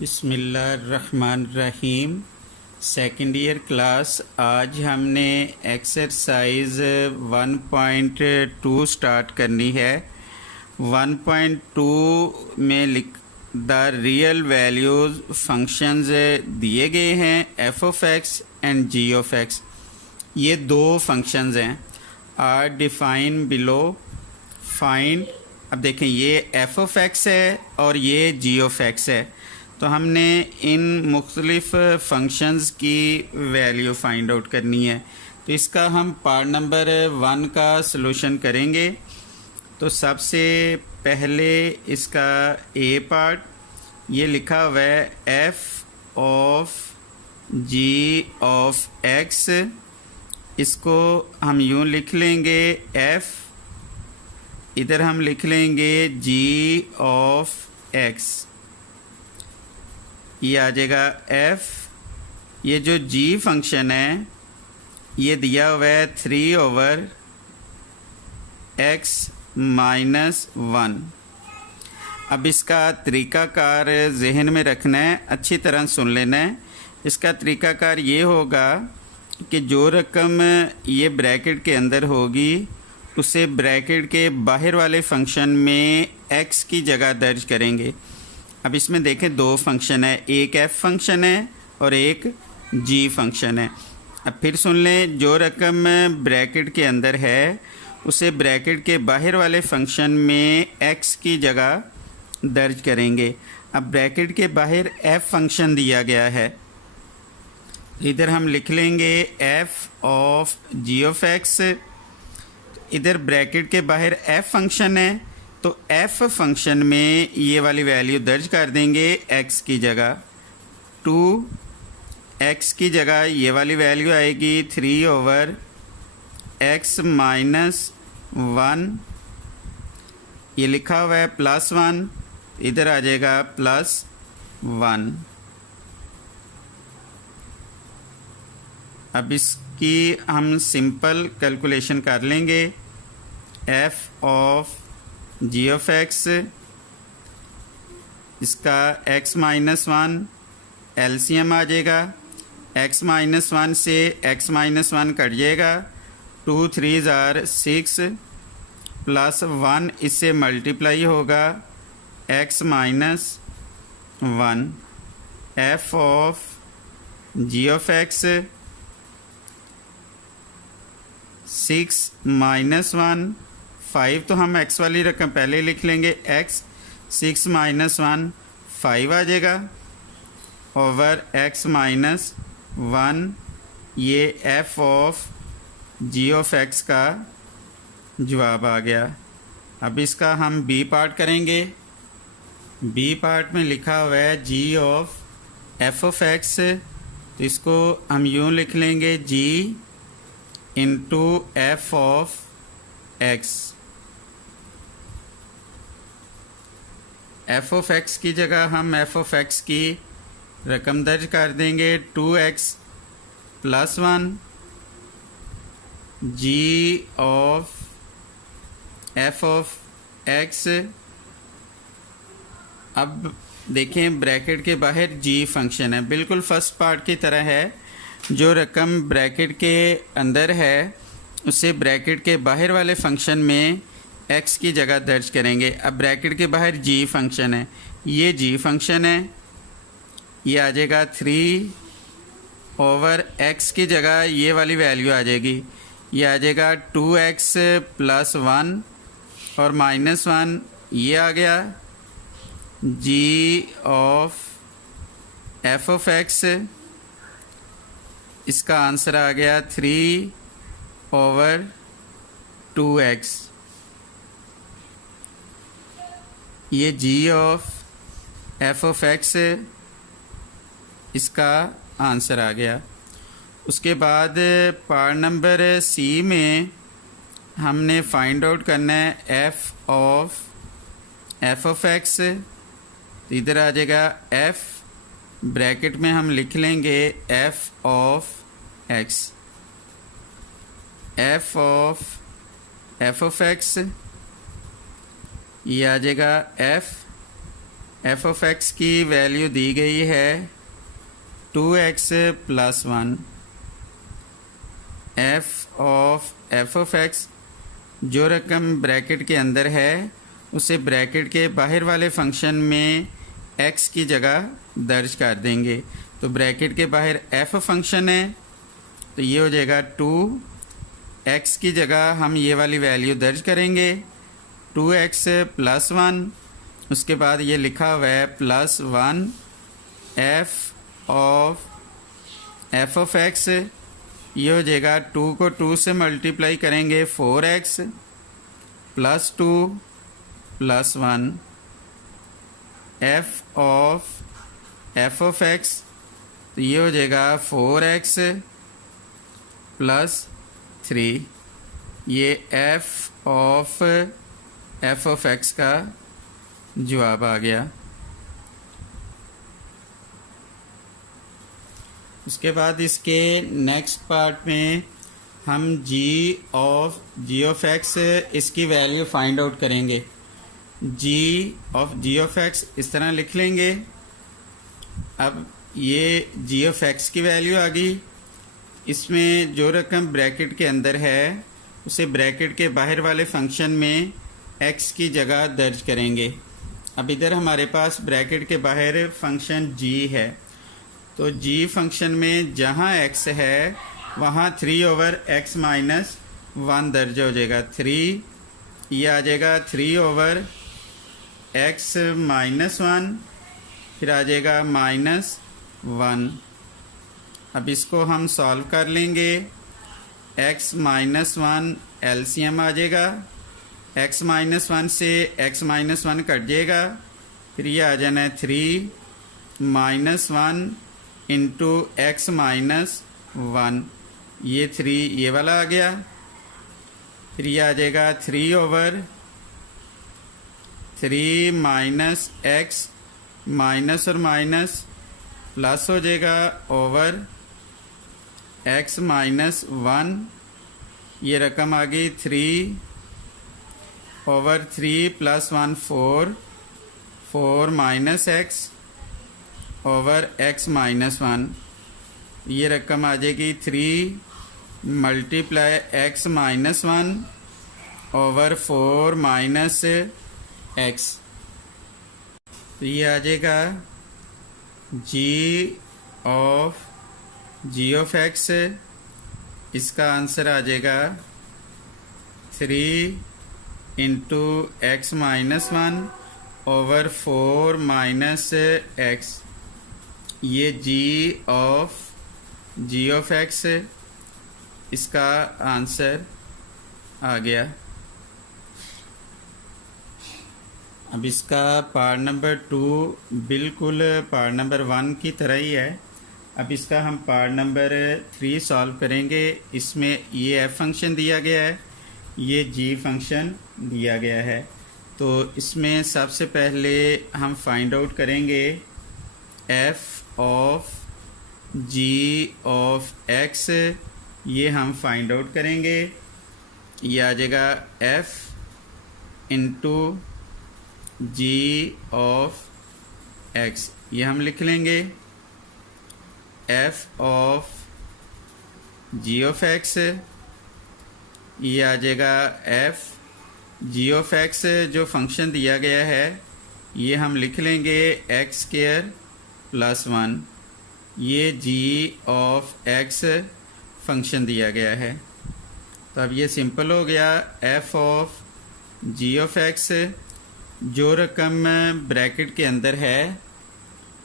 बिस्मिल्लाहिर्रहमानिर्रहीम। Second year class. आज हमने एक्सरसाइज 1.2 स्टार्ट करनी है। 1.2 में द रियल वैल्यूज़ फंक्शंस दिए गए हैं f of x and g of x. ये दो फंक्शंस हैं, आर डिफाइन बिलो। फाइंड, अब देखें ये एफ ऑफ एक्स है और ये जी ऑफ एक्स है, तो हमने इन मुख्तलिफ फंक्शंस की वैल्यू फाइंड आउट करनी है। तो इसका हम पार्ट नंबर 1 का सलूशन करेंगे। तो सबसे पहले इसका ए पार्ट ये लिखा हुआ है f of g of x. इसको हम यूँ लिख लेंगे एफ, इधर हम लिख लेंगे जी ऑफ एक्स। ये आ जाएगा एफ। ये जो जी फंक्शन है ये दिया हुआ है 3/x-1। अब इसका तरीक़ाकार जहन में रखना है, अच्छी तरह सुन लेना है। इसका तरीक़ाकार ये होगा कि जो रकम ये ब्रैकेट के अंदर होगी उसे ब्रैकेट के बाहर वाले फंक्शन में x की जगह दर्ज करेंगे। अब इसमें देखें दो फंक्शन है, एक f फंक्शन है और एक g फंक्शन है। अब फिर सुन लें, जो रकम ब्रैकेट के अंदर है उसे ब्रैकेट के बाहर वाले फंक्शन में x की जगह दर्ज करेंगे। अब ब्रैकेट के बाहर f फंक्शन दिया गया है, इधर हम लिख लेंगे f of g of x। इधर ब्रैकेट के बाहर f फंक्शन है तो f फंक्शन में ये वाली वैल्यू दर्ज कर देंगे x की जगह। 2x की जगह ये वाली वैल्यू आएगी 3/x-1। ये लिखा हुआ है +1, इधर आ जाएगा +1। अब इसकी हम सिंपल कैलकुलेशन कर लेंगे। f of g of x, इसका x-1 एलसीएम आ जाएगा। x-1 से x-1 कट जाएगा, 2 3 6 +1 इससे मल्टीप्लाई होगा x-1। f of g of x 6-1, 5 तो हम x वाली रकम पहले लिख लेंगे, x 6-1 5 आ जाएगा ओवर x-1। ये f of g of x का जवाब आ गया। अब इसका हम b पार्ट करेंगे। b पार्ट में लिखा हुआ है g of f of x, तो इसको हम यूँ लिख लेंगे g into f of x। f of x की जगह हम f ऑफ x की रकम दर्ज कर देंगे 2x+1 g of f of x। अब देखें ब्रैकेट के बाहर g फंक्शन है, बिल्कुल फर्स्ट पार्ट की तरह है। जो रकम ब्रैकेट के अंदर है उसे ब्रैकेट के बाहर वाले फंक्शन में x की जगह दर्ज करेंगे। अब ब्रैकेट के बाहर g फंक्शन है, ये g फंक्शन है, ये आ जाएगा 3/x की जगह ये वाली वैल्यू आ जाएगी, ये आ जाएगा 2x+1 और -1, ये आ गया g of f of x। इसका आंसर आ गया 3/2x। ये g of f of x इसका आंसर आ गया। उसके बाद पार्ट नंबर c में हमने फाइंड आउट करना है f ऑफ x। तो इधर आ जाएगा f, ब्रैकेट में हम लिख लेंगे f of x। f of x ये आ जाएगा f एफ ऑफ एक्स की वैल्यू दी गई है 2x plus 1। F of x जो रकम ब्रैकेट के अंदर है उसे ब्रैकेट के बाहर वाले फंक्शन में x की जगह दर्ज कर देंगे। तो ब्रैकेट के बाहर f फंक्शन है तो ये हो जाएगा 2x की जगह हम ये वाली वैल्यू दर्ज करेंगे 2x प्लस 1। उसके बाद ये लिखा हुआ है प्लस 1 एफ ऑफ एक्स, ये हो जाएगा 2 को 2 से मल्टीप्लाई करेंगे 4x plus 2 plus 1 F of x, तो ये हो जाएगा 4x प्लस 3। ये एफ ऑफ एक्स का जवाब आ गया। उसके बाद इसके नेक्स्ट पार्ट में हम जी ऑफ एक्स इसकी वैल्यू फाइंड आउट करेंगे। जी ऑफ एक्स इस तरह लिख लेंगे। अब ये जी ऑफ एक्स की वैल्यू आ गई। इसमें जो रकम ब्रैकेट के अंदर है उसे ब्रैकेट के बाहर वाले फंक्शन में एक्स की जगह दर्ज करेंगे। अब इधर हमारे पास ब्रैकेट के बाहर फंक्शन जी है, तो जी फंक्शन में जहाँ x है वहाँ 3/x माइनस 1 दर्ज हो जाएगा। 3 ये आ जाएगा 3/x माइनस 1, फिर आ जाएगा माइनस 1। अब इसको हम सॉल्व कर लेंगे। x माइनस 1 एलसीएम आ जाएगा। x माइनस 1 से x माइनस 1 कट जाएगा, फिर ये आ जाना है 3 माइनस 1 इंटू एक्स माइनस 1, ये 3 ये वाला आ गया। फिर ये आ जाएगा 3/3 माइनस एक्स, माइनस और माइनस प्लस हो जाएगा ओवर एक्स माइनस 1, ये रकम आ गई 3/3 plus 1 4 minus x over x minus 1, ये रकम आ जाएगी 3 multiply x minus 1 over 4 minus x, तो ये आ जाएगा जी ऑफ एक्स। इसका आंसर आ जाएगा 3 into x minus 1 over 4 minus x, ये जी ऑफ एक्स इसका आंसर आ गया। अब इसका पार्ट नंबर 2 बिल्कुल पार्ट नंबर 1 की तरह ही है। अब इसका हम पार्ट नंबर 3 सॉल्व करेंगे। इसमें ये एफ फंक्शन दिया गया है, ये जी फंक्शन दिया गया है। तो इसमें सबसे पहले हम फाइंड आउट करेंगे f of g of x, ये हम फाइंड आउट करेंगे। ये आ जाएगा f into g of x, ये हम लिख लेंगे। F of g of x, ये आ जाएगा एफ जी ऑफ एक्स जो फंक्शन दिया गया है ये हम लिख लेंगे एक्स स्क्वायर प्लस 1, ये जी ऑफ एक्स फंक्शन दिया गया है। तो अब ये सिंपल हो गया। F of g of x जो रकम ब्रैकेट के अंदर है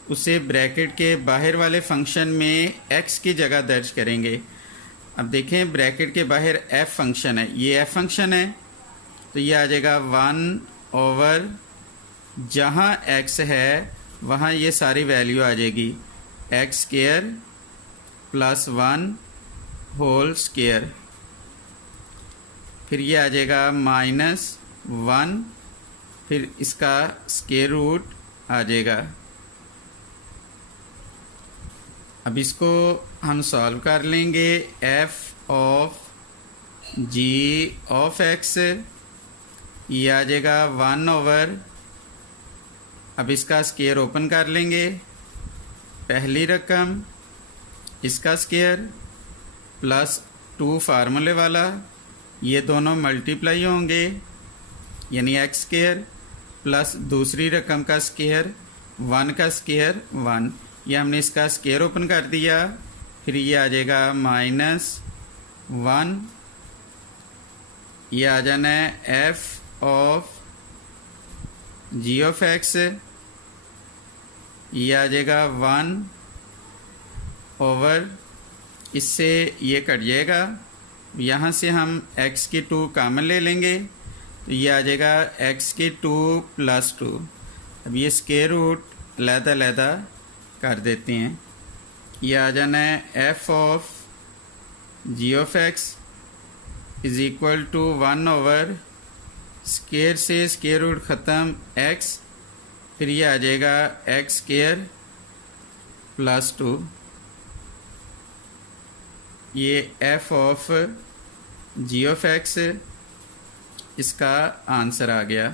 उसे ब्रैकेट के बाहर वाले फंक्शन में एक्स की जगह दर्ज करेंगे। अब देखें ब्रैकेट के बाहर एफ फंक्शन है, ये एफ फंक्शन है, तो ये आ जाएगा 1 ओवर जहाँ एक्स है वहाँ ये सारी वैल्यू आ जाएगी x square plus 1 whole square, फिर ये आ जाएगा माइनस 1, फिर इसका स्क्वायर रूट आ जाएगा। अब इसको हम सॉल्व कर लेंगे। F of g of x ये आ जाएगा 1 ओवर अब इसका स्क्वायर ओपन कर लेंगे। पहली रकम इसका स्क्वायर प्लस 2 फार्मूले वाला, ये दोनों मल्टीप्लाई होंगे यानी एक्स स्क्वायर, प्लस दूसरी रकम का स्क्वायर 1 का स्क्वायर 1, ये हमने इसका स्क्वायर ओपन कर दिया। फिर ये आ जाएगा -1, ये आ जाना है f of g of x, ये आ जाएगा 1 ओवर, इससे ये कट जाएगा, यहाँ से हम x की 2 कॉमन ले लेंगे तो ये आ जाएगा x की 2 + 2। अब ये स्क्वायर रूट अलहदा कर देते हैं। ये आ जाना है f of g of x is equal to 1 over square से स्क्वायर रूट ख़त्म x, फिर ये आ जाएगा x स्क्वायर + 2, ये f of g of x इसका आंसर आ गया।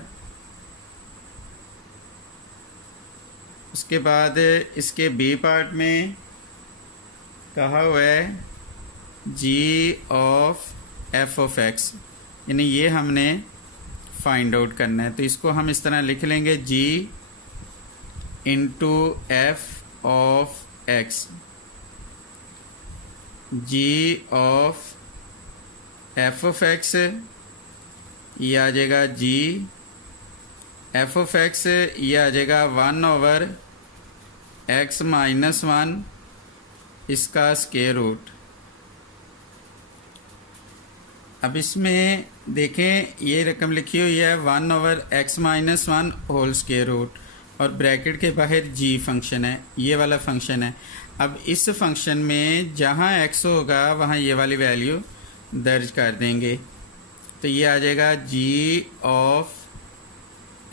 उसके बाद इसके बी पार्ट में कहा हुआ है g of f of x, यानी ये हमने फाइंड आउट करना है। तो इसको हम इस तरह लिख लेंगे g into f of x, g of f of x, ये आ जाएगा g f ऑफ x, ये आ जाएगा 1 ओवर x माइनस 1 इसका स्क्वायर रूट। अब इसमें देखें ये रकम लिखी हुई है 1 over x minus 1 whole square root, और ब्रैकेट के बाहर g फंक्शन है, ये वाला फंक्शन है। अब इस फंक्शन में जहाँ x होगा वहाँ ये वाली वैल्यू दर्ज कर देंगे, तो ये आ जाएगा g of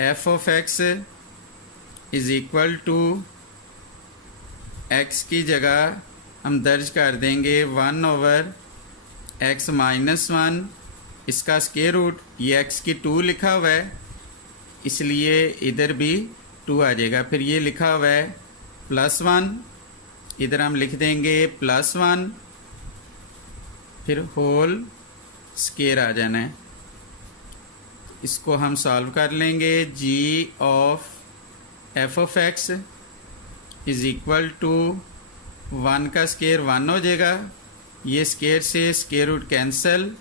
f of x is equal to x की जगह हम दर्ज कर देंगे 1 ओवर x माइनस 1 इसका स्क्वायर रूट, ये x की 2 लिखा हुआ है इसलिए इधर भी 2 आ जाएगा। फिर ये लिखा हुआ है +1, इधर हम लिख देंगे +1, फिर होल स्क्वायर आ जाना है। इसको हम सॉल्व कर लेंगे। g of f of x is equal to 1 का स्क्वायर 1 हो जाएगा, ये स्क्वायर से square root cancel,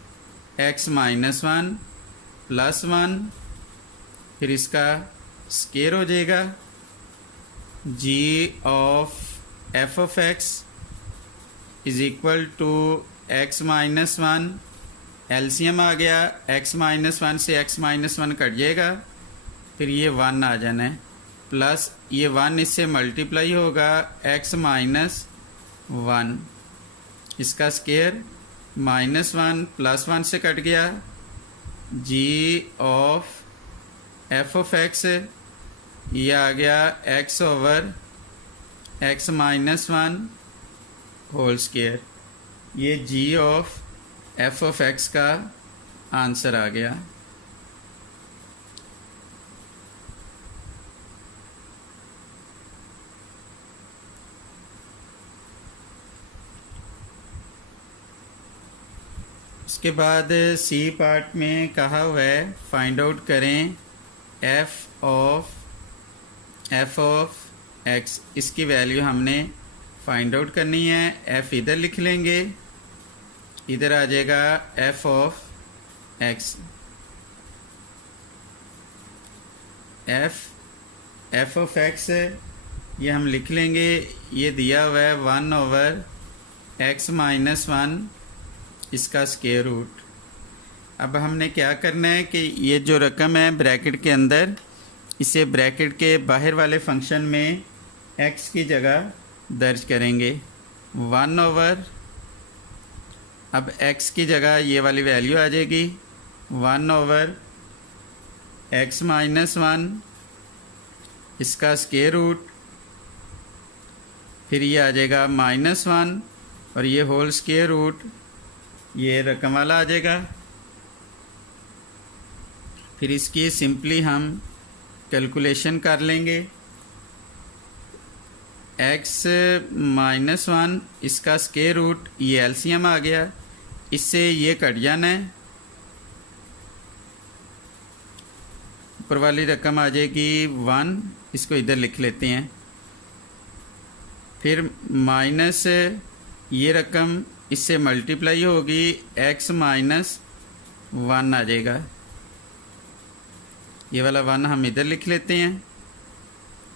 x minus 1 +1, फिर इसका स्क्वायर हो जाएगा। g of f of x is equal to x minus 1, LCM आ गया, x माइनस 1 से x माइनस 1 कट जाएगा, फिर ये 1 आ जाना है, प्लस ये 1 इससे मल्टीप्लाई होगा x माइनस 1, इसका स्क्वायर -1 +1 से कट गया। g of f of x ये आ गया x over x minus 1 whole square, ये g of f of x का आंसर आ गया। उसके बाद सी पार्ट में कहा हुआ है फाइंड आउट करें f ऑफ x, इसकी वैल्यू हमने फाइंड आउट करनी है। f इधर लिख लेंगे, इधर आ जाएगा f of x, f of x ये हम लिख लेंगे, ये दिया हुआ है 1 ओवर x माइनस 1 इसका स्क्वायर रूट। अब हमने क्या करना है कि ये जो रकम है ब्रैकेट के अंदर, इसे ब्रैकेट के बाहर वाले फंक्शन में x की जगह दर्ज करेंगे 1 ओवर, अब x की जगह ये वाली वैल्यू आ जाएगी 1 ओवर x माइनस 1 इसका स्क्वायर रूट, फिर ये आ जाएगा -1 और ये होल स्क्वायर रूट, ये रकम वाला आ जाएगा। फिर इसकी सिंपली हम कैलकुलेशन कर लेंगे। x-1 इसका स्क्वायर रूट, ये एलसीएम आ गया, इससे ये कट जाना है, ऊपर वाली रकम आ जाएगी 1, इसको इधर लिख लेते हैं। फिर माइनस ये रकम इससे मल्टीप्लाई होगी, x माइनस 1 आ जाएगा, ये वाला 1 हम इधर लिख लेते हैं।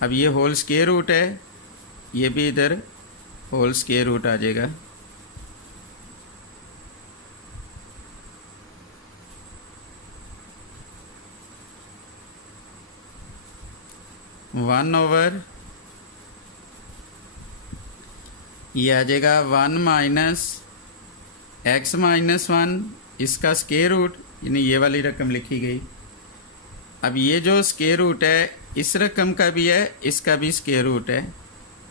अब ये होल स्क्वायर रूट है, ये भी इधर होल स्क्वायर रूट आ जाएगा। वन ओवर ये आ जाएगा 1 माइनस x माइनस 1, इसका स्क्वायर रूट, यानी ये वाली रकम लिखी गई। अब ये जो स्क्वायर रूट है इस रकम का भी है, इसका भी स्क्वायर रूट है,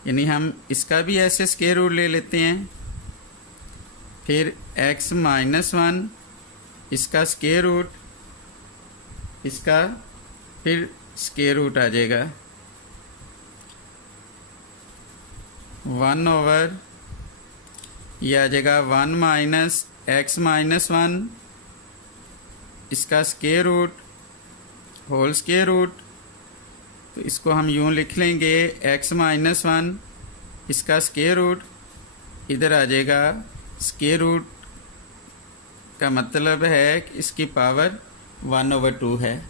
यानी हम इसका भी ऐसे स्क्वायर रूट ले लेते हैं। फिर x माइनस 1 इसका स्क्वायर रूट, इसका फिर स्क्वायर रूट आ जाएगा। 1 ओवर ये आ जाएगा 1 माइनस x माइनस 1, इसका square root, whole square root, तो इसको हम यूँ लिख लेंगे x माइनस 1 इसका स्क्वायर रूट, इधर आ जाएगा स्क्वायर रूट का मतलब है कि इसकी पावर 1/2 है।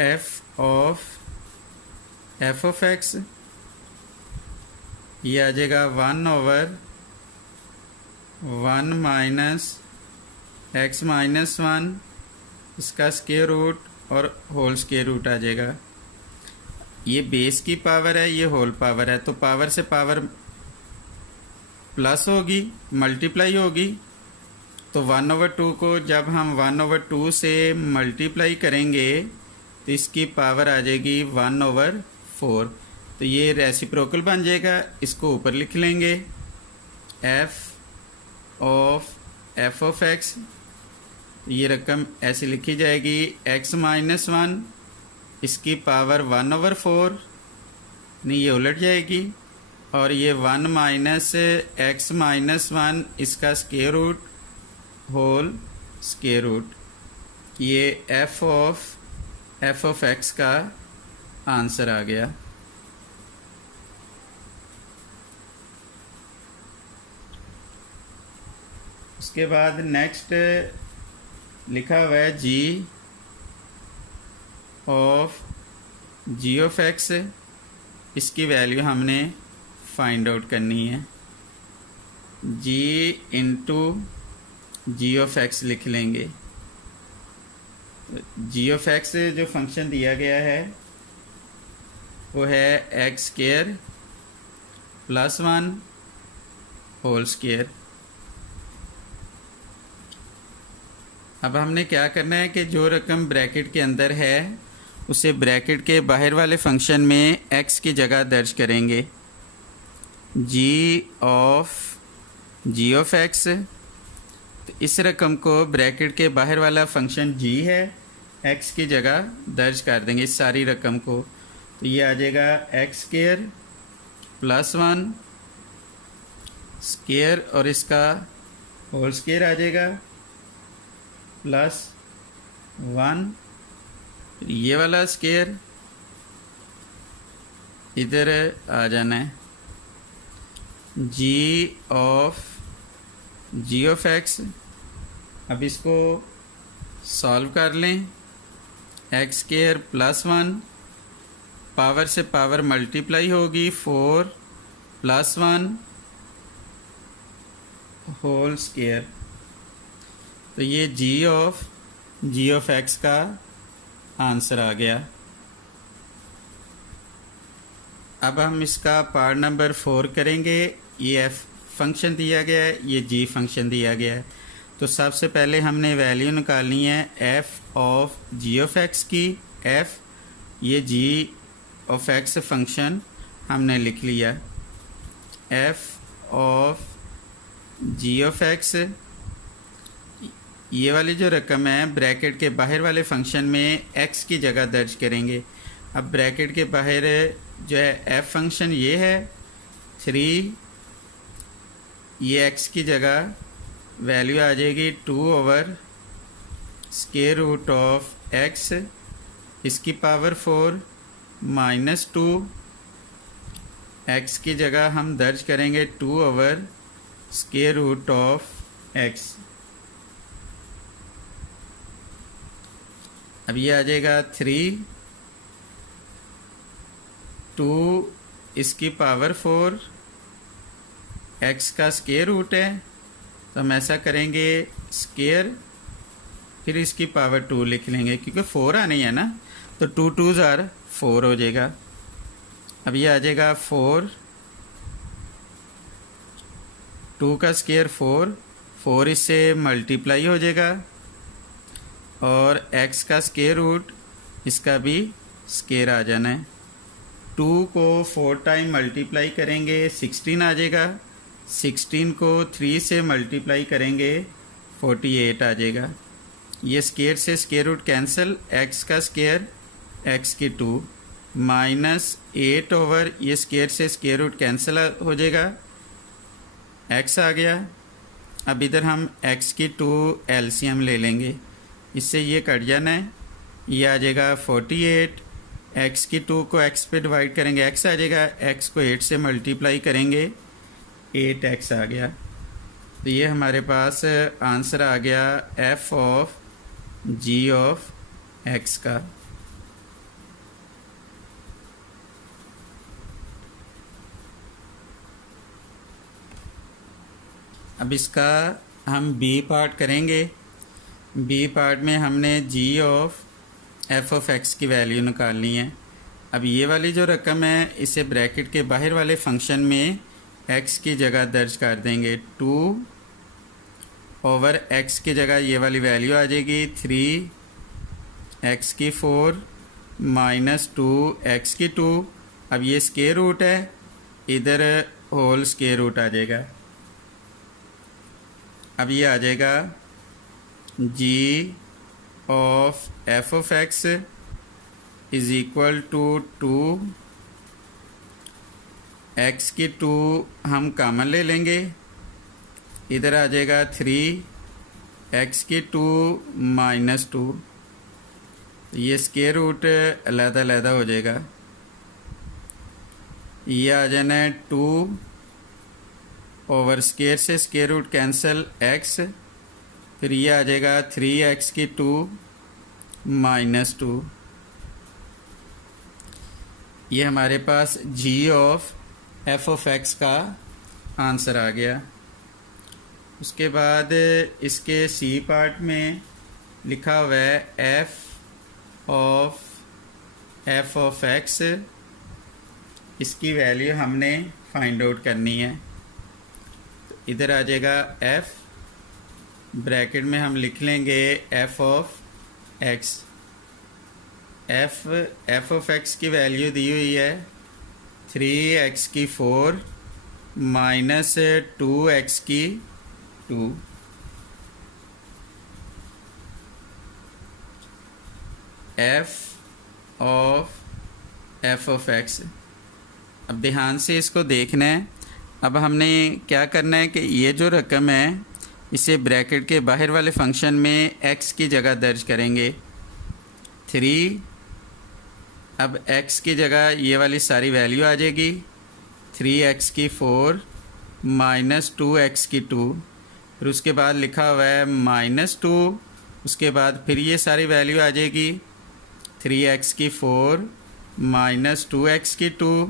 f ऑफ x ये आ जाएगा 1 ओवर 1 माइनस x माइनस 1 इसका स्क्वायर रूट और होल स्क्वायर रूट आ जाएगा। ये बेस की पावर है, ये होल पावर है, तो पावर से पावर प्लस होगी, मल्टीप्लाई होगी, तो 1/2 को जब हम 1/2 से मल्टीप्लाई करेंगे तो इसकी पावर आ जाएगी 1/4, तो ये रेसिप्रोकल बन जाएगा। इसको ऊपर लिख लेंगे, f ऑफ x, ये रकम ऐसे लिखी जाएगी x माइनस 1 इसकी पावर 1/4, नहीं ये उलट जाएगी, और ये 1 माइनस x माइनस 1 इसका square root, whole square root. ये f ऑफ x का आंसर आ गया। उसके बाद नेक्स्ट लिखा हुआ है g ऑफ x, इसकी वैल्यू हमने फाइंड आउट करनी है। g into g of x लिख लेंगे। g ऑफ x जो फंक्शन दिया गया है वो है x square plus 1 whole square. अब हमने क्या करना है कि जो रकम ब्रैकेट के अंदर है उसे ब्रैकेट के बाहर वाले फंक्शन में x की जगह दर्ज करेंगे। g ऑफ x, तो इस रकम को ब्रैकेट के बाहर वाला फंक्शन g है, x की जगह दर्ज कर देंगे इस सारी रकम को, तो ये आ जाएगा x स्क्वायर प्लस 1 स्क्वायर और इसका होल स्क्वायर आ जाएगा प्लस 1, ये वाला स्क्वायर इधर आ जाना है। g ऑफ x, अब इसको सॉल्व कर लें, x स्क्वायर प्लस 1 पावर से पावर मल्टीप्लाई होगी, 4 प्लस 1 होल स्क्वायर, तो ये g ऑफ x का आंसर आ गया। अब हम इसका पार्ट नंबर 4 करेंगे। ये f फंक्शन दिया गया है, ये g फंक्शन दिया गया है, तो सबसे पहले हमने वैल्यू निकालनी है f of g of x की। f ये g ऑफ x फंक्शन हमने लिख लिया, f of g of x ये वाली जो रकम है ब्रैकेट के बाहर वाले फंक्शन में x की जगह दर्ज करेंगे। अब ब्रैकेट के बाहर जो है f फंक्शन ये है 3, ये x की जगह वैल्यू आ जाएगी 2 over square root of x, इसकी पावर 4 माइनस 2, x की जगह हम दर्ज करेंगे 2 over square root of x। अब ये आ जाएगा 3, 2 इसकी पावर 4, x का स्क्वायर रूट है तो हम ऐसा करेंगे स्क्वायर, फिर इसकी पावर 2 लिख लेंगे क्योंकि 4 आनी है ना, तो 2 2s आर 4 हो जाएगा। अब ये आ जाएगा 4, 2 का स्क्वायर 4, 4 इससे मल्टीप्लाई हो जाएगा और x का स्क्वायर रूट इसका भी स्क्वायर आ जाना है। 2 को 4 टाइम मल्टीप्लाई करेंगे 16 आ जाएगा, 16 को 3 से मल्टीप्लाई करेंगे 48 आ जाएगा। ये स्क्वायर से स्क्वायर रूट कैंसिल, x का स्क्वायर x की 2 माइनस 8 ओवर ये स्क्वायर से स्क्वायर रूट कैंसिल हो जाएगा, x आ गया। अब इधर हम x की 2 एलसीएम ले लेंगे, इससे ये कट जाना है, ये आ जाएगा 48, x की 2 को x पे डिवाइड करेंगे x आ जाएगा, x को 8 से मल्टीप्लाई करेंगे 8x आ गया। तो ये हमारे पास आंसर आ गया f of g of x का। अब इसका हम b पार्ट करेंगे। b पार्ट में हमने g of f of x की वैल्यू निकालनी है। अब ये वाली जो रकम है इसे ब्रैकेट के बाहर वाले फंक्शन में x की जगह दर्ज कर देंगे। 2 ओवर x की जगह ये वाली वैल्यू आ जाएगी 3 x की 4 माइनस 2 x की 2। अब ये स्क्वायर रूट है, इधर होल स्क्वायर रूट आ जाएगा। अब ये आ जाएगा g of f of x is equal to 2, x की 2 हम कॉमन ले लेंगे, इधर आ जाएगा 3 x की 2 माइनस 2, ये स्क्वायर रूट अलहदा अलहदा हो जाएगा। ये आ जाना है 2 ओवर स्क्वायर से स्क्वायर रूट कैंसिल x, फिर ये आ जाएगा 3x की 2 माइनस 2। ये हमारे पास g of f of x का आंसर आ गया। उसके बाद इसके c पार्ट में लिखा हुआ है f ऑफ x, इसकी वैल्यू हमने फाइंड आउट करनी है। तो इधर आ जाएगा f, ब्रैकेट में हम लिख लेंगे f of x। f of x की वैल्यू दी हुई है 3x की 4 माइनस 2x की 2। f of x। अब ध्यान से इसको देखना है। अब हमने क्या करना है कि ये जो रकम है इसे ब्रैकेट के बाहर वाले फंक्शन में x की जगह दर्ज करेंगे 3। अब x की जगह ये वाली सारी वैल्यू आ जाएगी 3x की 4 माइनस 2x की 2, फिर उसके बाद लिखा हुआ है माइनस 2, उसके बाद फिर ये सारी वैल्यू आ जाएगी 3x की 4 माइनस 2x की 2,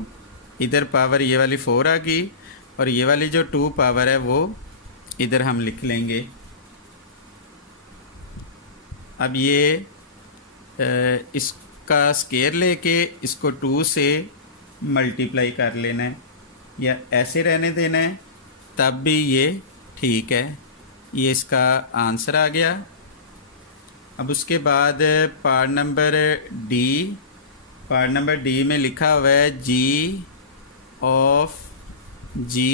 इधर पावर ये वाली 4 आ गई और ये वाली जो 2 पावर है वो इधर हम लिख लेंगे। अब ये इसका स्क्वायर लेके इसको 2 से मल्टीप्लाई कर लेना है या ऐसे रहने देना है, तब भी ये ठीक है। ये इसका आंसर आ गया। अब उसके बाद पार्ट नंबर डी में लिखा हुआ है जी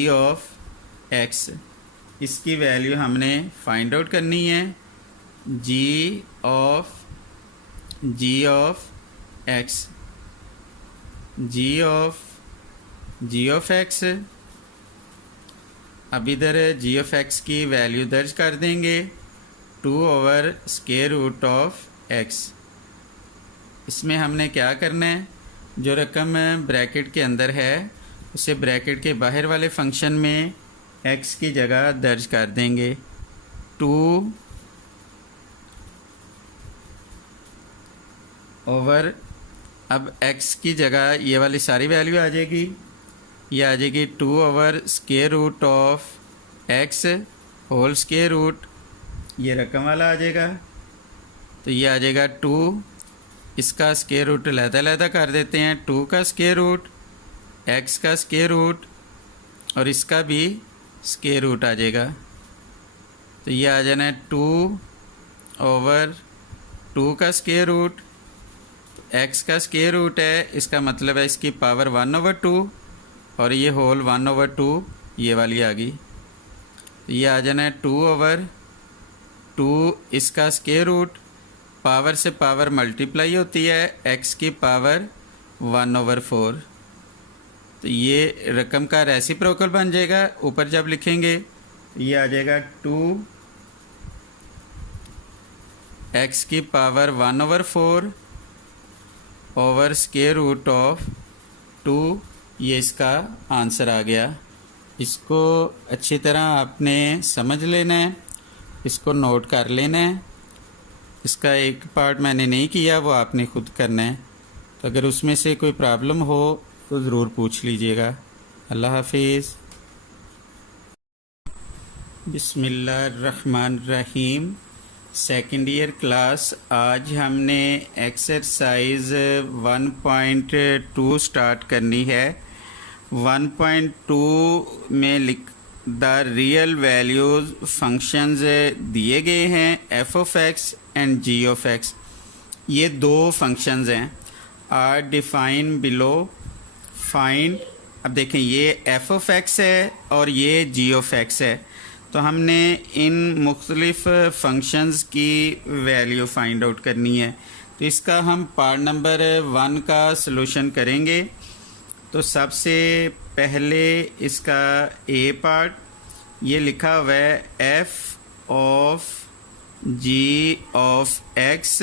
ऑफ एक्स, इसकी वैल्यू हमने फाइंड आउट करनी है। G of x, g of x. अब इधर जी ऑफ एक्स की वैल्यू दर्ज कर देंगे 2/√ऑफ एक्स। इसमें हमने क्या करना है, जो रकम ब्रैकेट के अंदर है उसे ब्रैकेट के बाहर वाले फंक्शन में एक्स की जगह दर्ज कर देंगे 2 ओवर, अब x की जगह ये वाली सारी वैल्यू आ जाएगी, ये आ जाएगी 2/√ऑफ x होल स्क्वायर रूट, ये रकम वाला आ जाएगा। तो ये आ जाएगा 2, इसका स्क्वायर रूट अलग-अलग कर देते हैं, 2 का स्क्वायर रूट, x का स्क्वायर रूट और इसका भी स्क्वायर रूट आ जाएगा। तो ये आ जाना है 2/2 का स्क्वायर रूट, x का स्क्वायर रूट है, इसका मतलब है इसकी पावर 1/2 और ये होल 1/2 ये वाली आ गई। ये आ जाना है 2/2, इसका स्क्वायर रूट, पावर से पावर मल्टीप्लाई होती है, x की पावर 1/4। तो ये रकम का रेसिप्रोकल बन जाएगा। ऊपर जब लिखेंगे ये आ जाएगा 2x की power 1/4 over square root of 2, ये इसका आंसर आ गया। इसको अच्छी तरह आपने समझ लेना है, इसको नोट कर लेना है। इसका एक पार्ट मैंने नहीं किया, वो आपने खुद करना है। तो अगर उसमें से कोई प्रॉब्लम हो तो ज़रूर पूछ लीजिएगा। अल्लाह हाफिज़। बिस्मिल्लाहिर्रहमानिर्रहीम। सेकेंड ईयर क्लास, आज हमने एक्सरसाइज 1.2 स्टार्ट करनी है। 1.2 में द रियल वैल्यूज फंक्शंस दिए गए हैं, f of x and g of x. ये दो फंक्शंस हैं, आर डिफाइन बिलो, फाइंड। अब देखें ये एफ ऑफ एक्स है और ये जी ऑफ एक्स है, तो हमने इन मुख्तलिफ फंक्शंस की वैल्यू फाइंड आउट करनी है। तो इसका हम पार्ट नंबर 1 का सलूशन करेंगे। तो सबसे पहले इसका ए पार्ट, ये लिखा हुआ है f of g of x.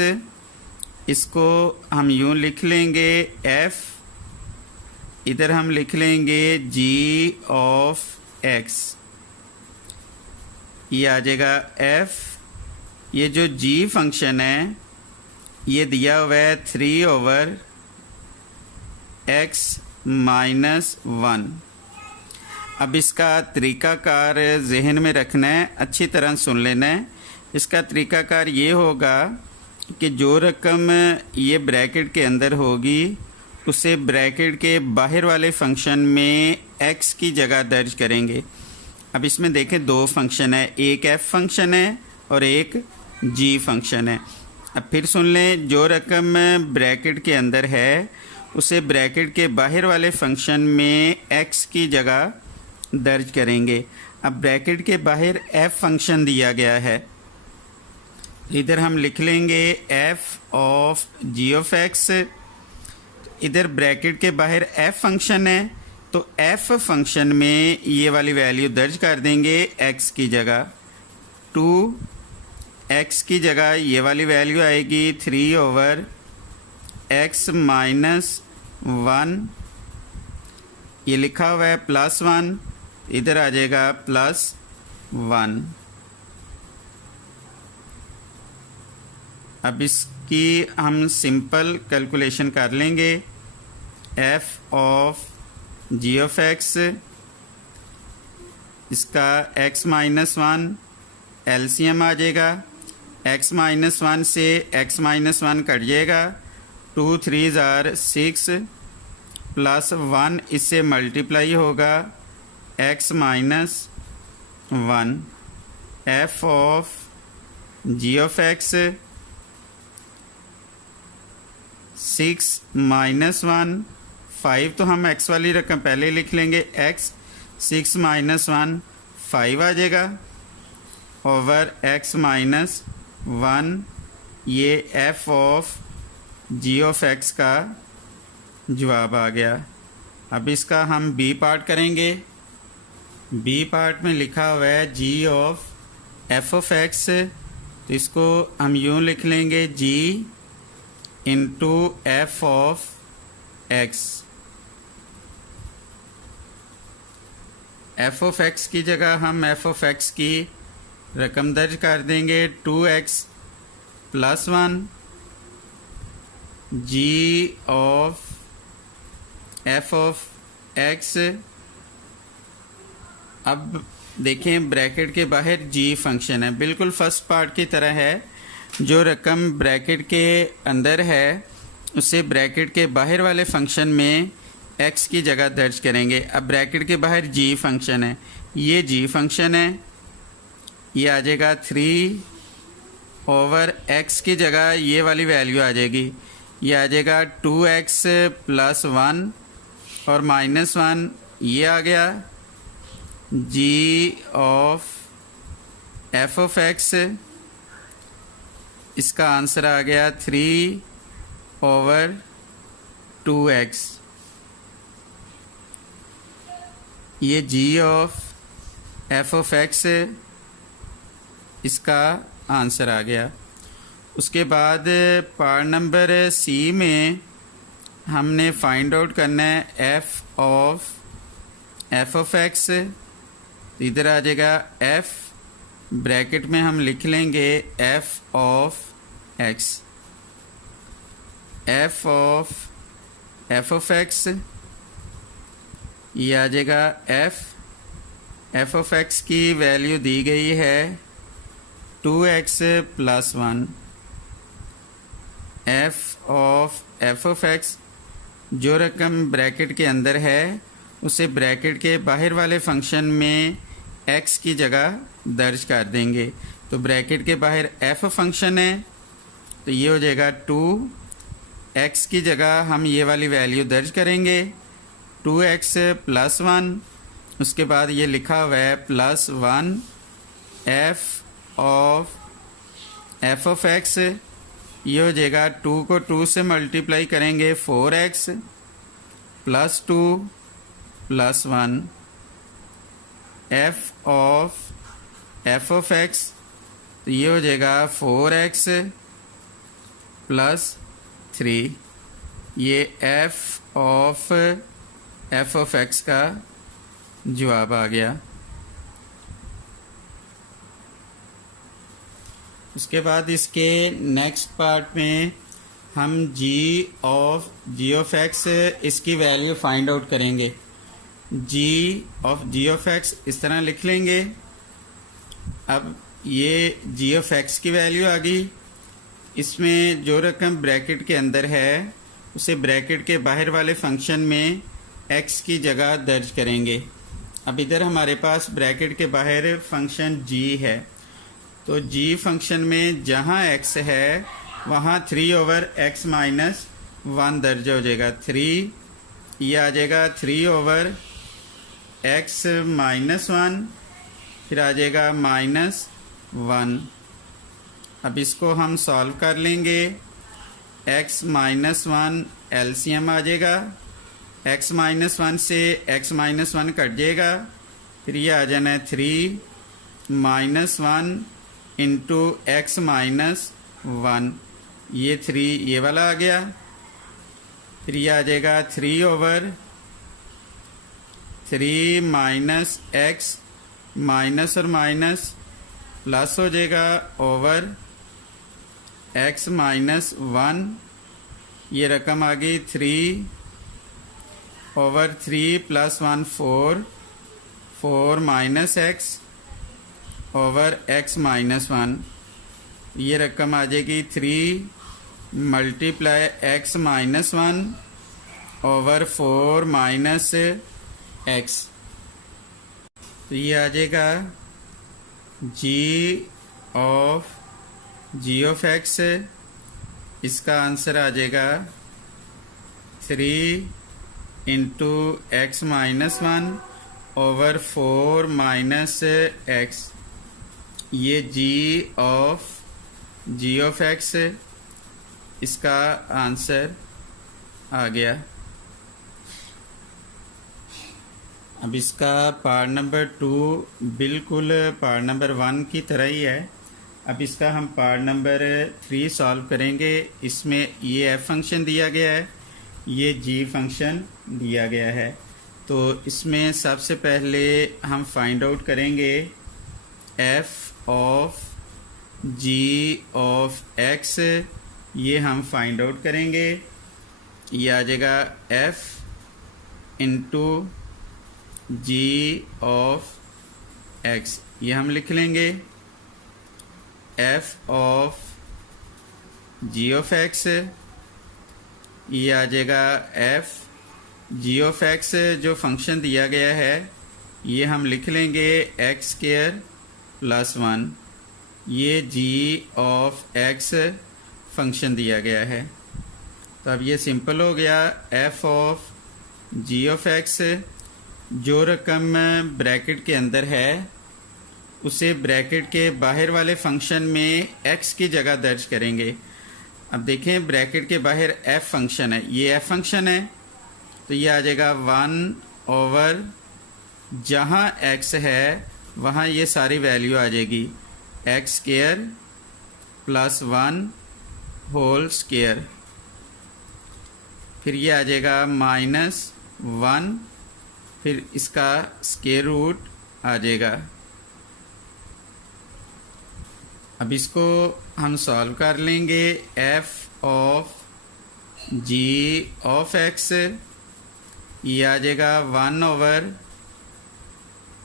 इसको हम यूँ लिख लेंगे एफ, इधर हम लिख लेंगे जी ऑफ एक्स, ये आ जाएगा एफ। ये जो जी फंक्शन है ये दिया हुआ है 3/x-1। अब इसका तरीक़ाकार जहन में रखना है, अच्छी तरह सुन लेना है। इसका तरीक़ाकार ये होगा कि जो रकम ये ब्रैकेट के अंदर होगी उसे ब्रैकेट के बाहर वाले फंक्शन में x की जगह दर्ज करेंगे। अब इसमें देखें दो फंक्शन है, एक f फंक्शन है और एक g फंक्शन है। अब फिर सुन लें, जो रकम ब्रैकेट के अंदर है उसे ब्रैकेट के बाहर वाले फंक्शन में x की जगह दर्ज करेंगे। अब ब्रैकेट के बाहर f फंक्शन दिया गया है, इधर हम लिख लेंगे f of g of x। इधर ब्रैकेट के बाहर f फंक्शन है तो f फंक्शन में ये वाली वैल्यू दर्ज कर देंगे x की जगह। 2x की जगह ये वाली वैल्यू आएगी 3/x-1। ये लिखा हुआ है +1, इधर आ जाएगा +1। अब इसकी हम सिंपल कैलकुलेशन कर लेंगे। f of g of x, इसका x-1 एलसीएम आ जाएगा, x-1 से x-1 कट जाएगा, 2 3 = 6 +1 इससे मल्टीप्लाई होगा x-1। f of g of x 6-1, 5 तो हम x वाली रकम पहले लिख लेंगे, x 6-1 5 आ जाएगा ओवर x-1। 1, ये f of g of x का जवाब आ गया। अब इसका हम बी पार्ट करेंगे। बी पार्ट में लिखा हुआ है g of f of x, तो इसको हम यूँ लिख लेंगे g into f of x. F of x की जगह हम एफ ऑफ एक्स की रकम दर्ज कर देंगे 2x + 1 g of f of x. अब देखें ब्रैकेट के बाहर जी फंक्शन है, बिल्कुल फर्स्ट पार्ट की तरह है। जो रकम ब्रैकेट के अंदर है उसे ब्रैकेट के बाहर वाले फंक्शन में x की जगह दर्ज करेंगे। अब ब्रैकेट के बाहर जी फंक्शन है, ये जी फंक्शन है, ये आ जाएगा 3/x की जगह ये वाली वैल्यू आ जाएगी, ये आ जाएगा 2x + 1 और -1, ये आ गया g of f of x. इसका आंसर आ गया 3/2x। ये g of f of x इसका आंसर आ गया। उसके बाद पार्ट नंबर सी में हमने फाइंड आउट करना है एफ ऑफ एक्स। इधर आ जाएगा एफ, ब्रैकेट में हम लिख लेंगे f of x. F of x ये आ जाएगा एफ ऑफ एक्स की वैल्यू दी गई है 2x + 1। एफ ऑफ एक्स जो रकम ब्रैकेट के अंदर है उसे ब्रैकेट के बाहर वाले फंक्शन में x की जगह दर्ज कर देंगे। तो ब्रैकेट के बाहर f फंक्शन है, तो ये हो जाएगा 2x की जगह हम ये वाली वैल्यू दर्ज करेंगे 2x + 1। उसके बाद ये लिखा हुआ है +1 एफ ऑफ एक्स। ये हो जाएगा 2 को 2 से मल्टीप्लाई करेंगे 4x + 2 + 1 एफ ऑफ एक्स। तो ये हो जाएगा 4x + 3। ये एफ ऑफ एक्स का जवाब आ गया। उसके बाद इसके नेक्स्ट पार्ट में हम जी ऑफ एक्स इसकी वैल्यू फाइंड आउट करेंगे। जी ऑफ एक्स इस तरह लिख लेंगे। अब ये जी ऑफ एक्स की वैल्यू आ गई। इसमें जो रकम ब्रैकेट के अंदर है उसे ब्रैकेट के बाहर वाले फंक्शन में x की जगह दर्ज करेंगे। अब इधर हमारे पास ब्रैकेट के बाहर फंक्शन g है, तो g फंक्शन में जहाँ x है वहाँ 3/x - 1 दर्ज हो जाएगा। 3 ये आ जाएगा 3/x - 1, फिर आ जाएगा -1। अब इसको हम सॉल्व कर लेंगे। x - 1 एलसीएम आ जाएगा, x - 1 से x - 1 कट जाएगा, फिर ये आ जाना है 3 - 1 इंटू x - 1, ये 3 ये वाला आ गया। फिर ये आ जाएगा 3/3 - x माइनस और माइनस प्लस हो जाएगा ओवर x - 1। ये रकम आ गई 3/3 + 1 4 -x ओवर x - 1। ये रकम आ जाएगी 3 × x - 1 ओवर 4 -x। तो ये आ जाएगा g ऑफ x। इसका आंसर आ जाएगा 3 × x - 1 ओवर 4 -x। ये g जी ऑफ एक्स, इसका आंसर आ गया। अब इसका पार्ट नंबर 2 बिल्कुल पार्ट नंबर 1 की तरह ही है। अब इसका हम पार्ट नंबर 3 सॉल्व करेंगे। इसमें ये एफ फंक्शन दिया गया है, ये जी फंक्शन दिया गया है। तो इसमें सबसे पहले हम फाइंड आउट करेंगे f of g of x, ये हम फाइंड आउट करेंगे। ये आ जाएगा f into g of x, ये हम लिख लेंगे। F of g of x, ये आ जाएगा एफ जी ऑफ एक्स, जो फंक्शन दिया गया है ये हम लिख लेंगे एक्स स्क्वायर प्लस 1। ये जी ऑफ एक्स फंक्शन दिया गया है। तो अब ये सिंपल हो गया। F of g of x, जो रकम ब्रैकेट के अंदर है उसे ब्रैकेट के बाहर वाले फंक्शन में x की जगह दर्ज करेंगे। अब देखें ब्रैकेट के बाहर f फंक्शन है, ये f फंक्शन है, तो ये आ जाएगा 1 ओवर जहाँ x है वहाँ ये सारी वैल्यू आ जाएगी x square plus 1 whole square. फिर ये आ जाएगा -1, फिर इसका स्क्वायर रूट आ जाएगा। अब इसको हम सॉल्व कर लेंगे। F of g of x, ये आ जाएगा 1 ओवर,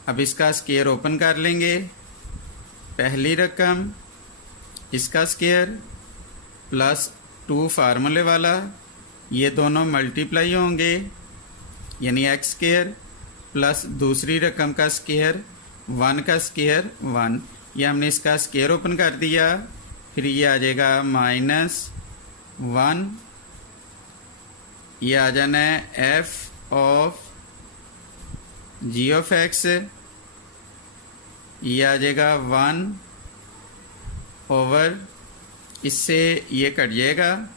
अब इसका स्क्वायर ओपन कर लेंगे, पहली रकम इसका स्क्वायर प्लस 2 फार्मूले वाला, ये दोनों मल्टीप्लाई होंगे यानी एक्स स्क्वायर प्लस दूसरी रकम का स्क्वायर 1 का स्क्वायर 1, ये हमने इसका स्क्वायर ओपन कर दिया। फिर ये आ जाएगा -1, ये आ जाना है f of g of x, ये आ जाएगा 1 ओवर, इससे ये कट जाएगा,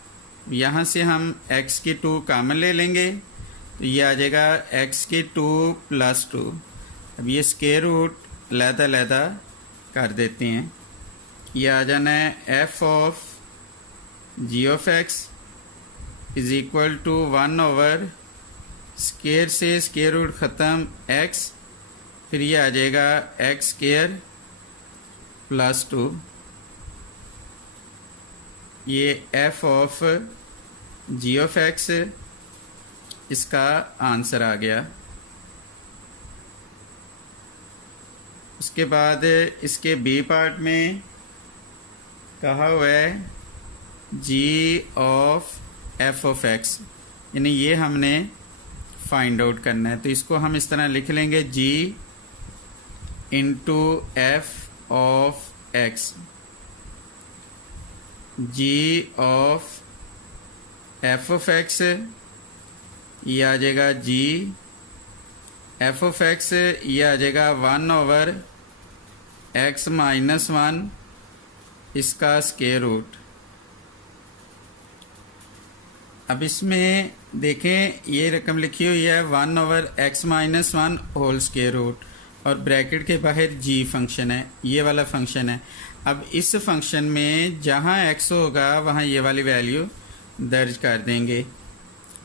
यहाँ से हम x की 2 कॉमन ले लेंगे, तो ये आ जाएगा x की 2 प्लस 2। अब ये स्क्वायर रूट लहदा कर देते हैं। ये आ जाना है f of g of x is equal to 1 over square से स्क्वायर रूट ख़त्म x, फिर ये आ जाएगा एक्स स्क्वायर प्लस 2। ये f of g of x, इसका आंसर आ गया। उसके बाद इसके बी पार्ट में कहा हुआ है g of f of x, यानी ये हमने फाइंड आउट करना है। तो इसको हम इस तरह लिख लेंगे g into f of x, g of f of x, ये आ जाएगा जी एफ ऑफ एक्स, ये आ जाएगा 1 ओवर एक्स माइनस 1, इसका स्क्वायर रूट। अब इसमें देखें ये रकम लिखी हुई है 1 over x minus 1 whole square root, और ब्रैकेट के बाहर जी फंक्शन है, ये वाला फंक्शन है। अब इस फंक्शन में जहाँ x होगा वहाँ ये वाली वैल्यू दर्ज कर देंगे,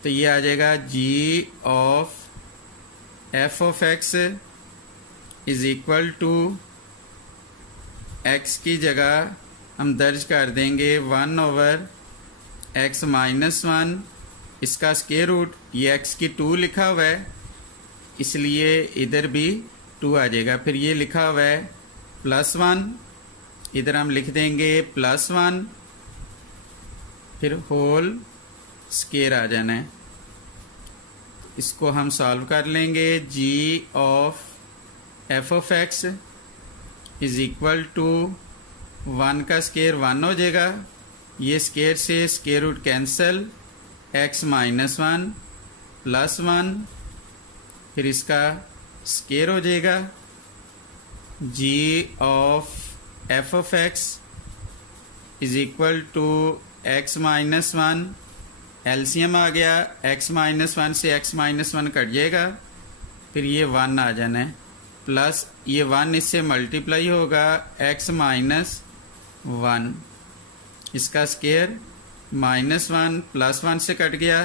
तो ये आ जाएगा g of f of x is equal to x की जगह हम दर्ज कर देंगे 1 ओवर एक्स माइनस 1, इसका स्क्वायर रूट, ये x की 2 लिखा हुआ है इसलिए इधर भी 2 आ जाएगा। फिर ये लिखा हुआ है +1, इधर हम लिख देंगे +1, फिर होल स्क्वायर आ जाना है। इसको हम सॉल्व कर लेंगे। G of f of x is equal to 1 का स्क्वायर 1 हो जाएगा, ये स्क्वायर से square root cancel, x minus 1 plus 1, फिर इसका स्क्वायर हो जाएगा। G of f of x is equal to x minus one, LCM आ गया, एक्स माइनस वन से एक्स माइनस वन कट जाएगा, फिर ये वन आ जाना है, प्लस ये वन इससे मल्टीप्लाई होगा एक्स माइनस वन, इसका square minus one plus one से कट गया,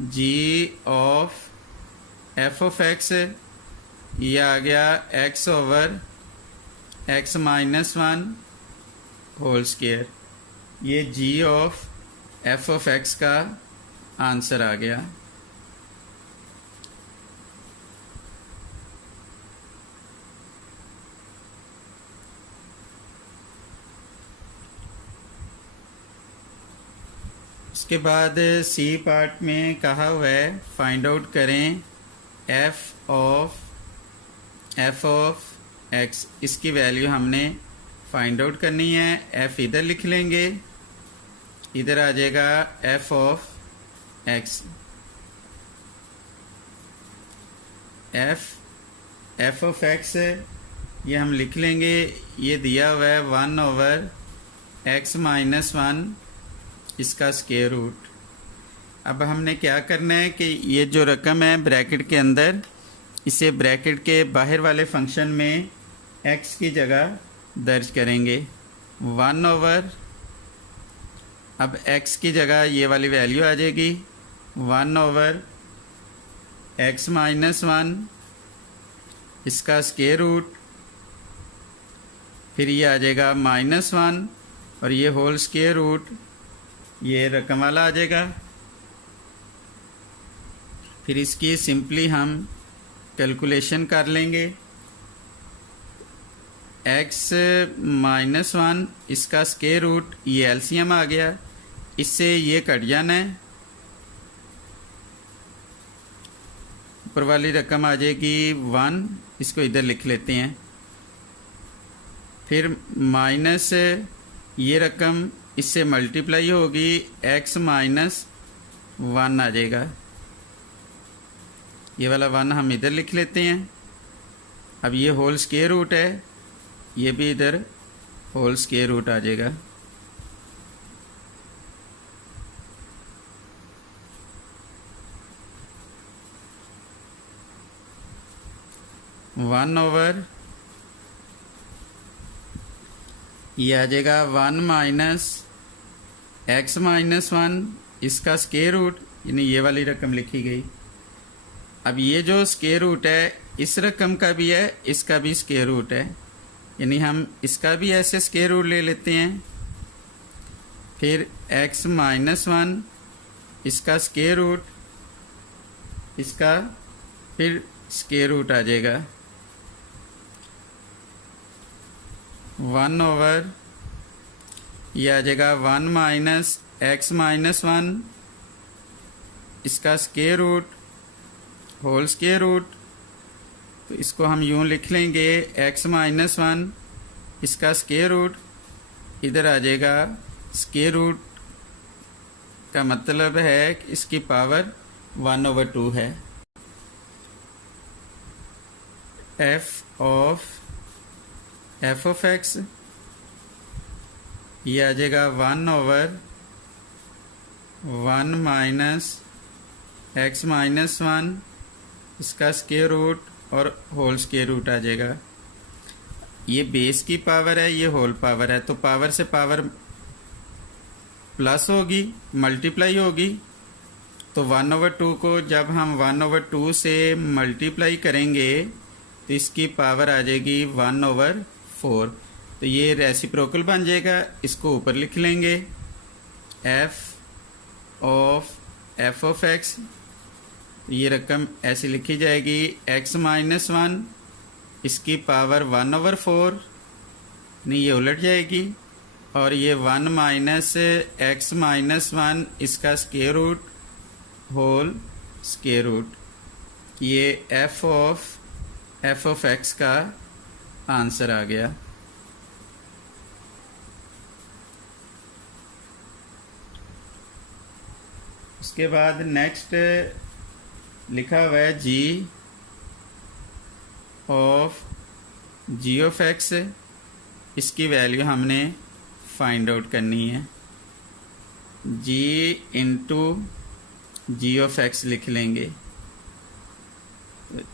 g of f of x ये आ गया x over x minus one whole square, ये g of f of x का आंसर आ गया। इसके बाद सी पार्ट में कहा हुआ है फाइंड आउट करें एफ ऑफ एक्स, इसकी वैल्यू हमने फाइंड आउट करनी है। एफ इधर लिख लेंगे, इधर आ जाएगा F of x, f of x ये हम लिख लेंगे, ये दिया हुआ है one over x minus one, इसका स्क्वायर रूट। अब हमने क्या करना है कि ये जो रकम है ब्रैकेट के अंदर, इसे ब्रैकेट के बाहर वाले फंक्शन में x की जगह दर्ज करेंगे, वन ओवर, अब x की जगह ये वाली वैल्यू आ जाएगी one over x minus one, इसका स्क्वायर रूट, फिर ये आ जाएगा माइनस वन और ये होल स्क्वायर रूट, ये रकम वाला आ जाएगा। फिर इसकी सिंपली हम कैलकुलेशन कर लेंगे, x माइनस वन, इसका स्क्वायर रूट, ये एलसीएम आ गया, इससे ये कट जाना है, ऊपर वाली रकम आ जाएगी वन, इसको इधर लिख लेते हैं, फिर माइनस ये रकम इससे मल्टीप्लाई होगी, x माइनस वन आ जाएगा, ये वाला वन हम इधर लिख लेते हैं। अब ये होल स्क्वायर रूट है, ये भी इधर होल स्क्वायर रूट आ जाएगा। वन ओवर ये आ जाएगा one minus x minus one, इसका स्क्वायर रूट, यानी ये वाली रकम लिखी गई। अब ये जो स्क्वायर रूट है इस रकम का भी है, इसका भी स्क्वायर रूट है, यानी हम इसका भी ऐसे स्क्वायर रूट ले लेते हैं, फिर एक्स माइनस वन, इसका स्क्वायर रूट, इसका फिर स्क्वायर रूट आ जाएगा, वन ओवर ये आ जाएगा one minus x minus one, इसका square root, whole square root, तो इसको हम यूं लिख लेंगे एक्स माइनस वन, इसका स्क्वायर रूट, इधर आ जाएगा स्क्वायर रूट का मतलब है कि इसकी पावर वन ओवर टू है। एफ ऑफ एक्स ये आ जाएगा one over one minus x minus one, इसका स्क्वायर रूट और होल स्क्वायर रूट आ जाएगा। ये बेस की पावर है, ये होल पावर है, तो पावर से पावर प्लस होगी, मल्टीप्लाई होगी, तो वन ओवर टू को जब हम वन ओवर टू से मल्टीप्लाई करेंगे तो इसकी पावर आ जाएगी वन ओवर फोर, तो ये रेसिप्रोकल बन जाएगा, इसको ऊपर लिख लेंगे एफ ऑफ एक्स, ये रकम ऐसी लिखी जाएगी एक्स माइनस वन, इसकी पावर वन ओवर फोर, नहीं ये उलट जाएगी, और ये one minus x minus one, इसका square root whole square root, ये एफ ऑफ एक्स का आंसर आ गया। उसके बाद नेक्स्ट लिखा हुआ है जी ऑफ एक्स, इसकी वैल्यू हमने फाइंड आउट करनी है। G into g of x लिख लेंगे।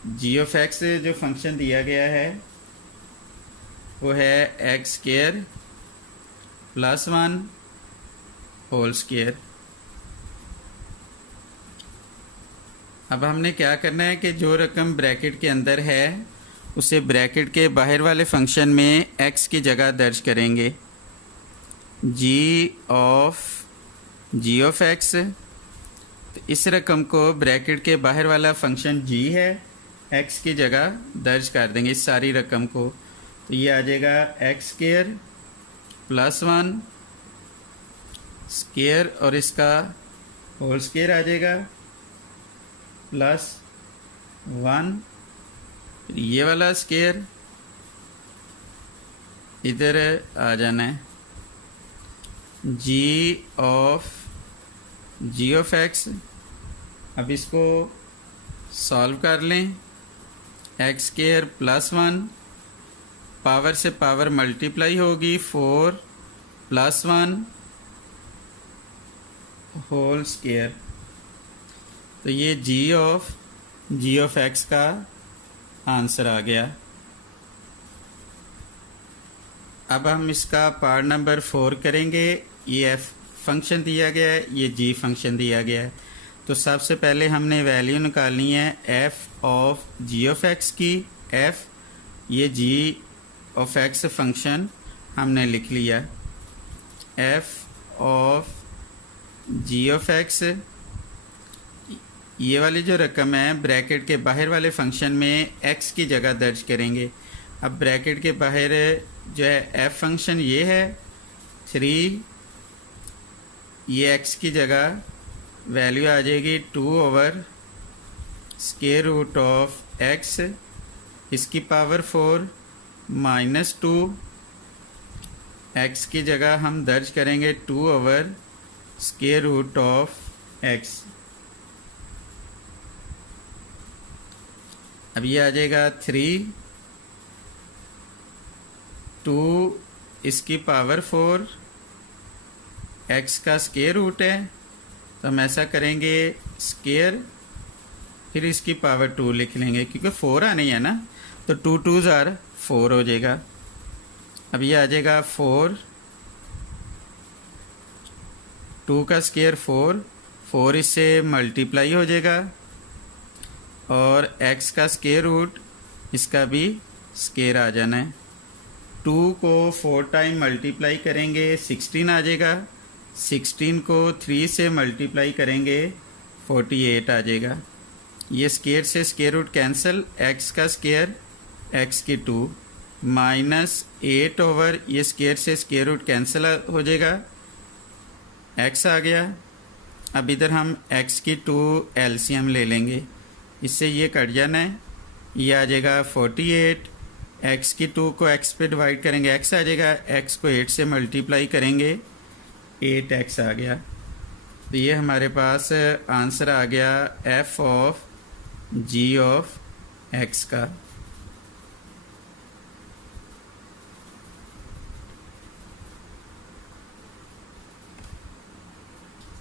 जी ऑफ एक्स जो फंक्शन दिया गया है वो है x square plus 1 whole square. अब हमने क्या करना है कि जो रकम ब्रैकेट के अंदर है उसे ब्रैकेट के बाहर वाले फंक्शन में x की जगह दर्ज करेंगे। जी ऑफ एक्स, तो इस रकम को ब्रैकेट के बाहर वाला फंक्शन g है x की जगह दर्ज कर देंगे इस सारी रकम को। तो ये आ जाएगा एक्स स्क्वायर प्लस 1 स्क्वायर और इसका होल स्क्वायर आ जाएगा प्लस 1, ये वाला स्क्वायर इधर आ जाना है। जी ऑफ एक्स, अब इसको सॉल्व कर लें। एक्स स्क्वायर प्लस 1 पावर से पावर मल्टीप्लाई होगी 4 प्लस 1 होल स्क्वायर। तो ये जी ऑफ एक्स का आंसर आ गया। अब हम इसका पार्ट नंबर 4 करेंगे। ये एफ फंक्शन दिया गया है, ये जी फंक्शन दिया गया है। तो सबसे पहले हमने वैल्यू निकालनी है f of g of x की। एफ ये जी ऑफ एक्स फंक्शन हमने लिख लिया। F of g of x, ये वाली जो रकम है ब्रैकेट के बाहर वाले फंक्शन में x की जगह दर्ज करेंगे। अब ब्रैकेट के बाहर जो है f फंक्शन ये है 3, ये x की जगह वैल्यू आ जाएगी 2 over square root of x, इसकी पावर 4 माइनस 2, x की जगह हम दर्ज करेंगे 2 over square root of x। अब ये आ जाएगा 3, 2 इसकी पावर 4, x का स्क्वायर रूट है तो हम ऐसा करेंगे स्क्वायर फिर इसकी पावर 2 लिख लेंगे क्योंकि 4 आनी है ना, तो 2 2s आर 4 हो जाएगा। अब ये आ जाएगा 4, 2 का स्क्वायर 4 इससे मल्टीप्लाई हो जाएगा और x का स्क्वायर रूट इसका भी स्क्वायर आ जाना है। 2 को 4 टाइम मल्टीप्लाई करेंगे 16 आ जाएगा, 16 को 3 से मल्टीप्लाई करेंगे 48 आ जाएगा। ये स्क्वायर से स्क्वायर रूट कैंसिल, x का स्क्वायर x की 2 माइनस 8 ओवर ये स्क्वायर से स्क्वायर रूट कैंसिल हो जाएगा, x आ गया। अब इधर हम x की 2 एलसीएम ले लेंगे, इससे ये कट जाना है, ये आ जाएगा 48, x की 2 को x पे डिवाइड करेंगे x आ जाएगा, x को 8 से मल्टीप्लाई करेंगे 8x आ गया। तो ये हमारे पास आंसर आ गया f of g of x का।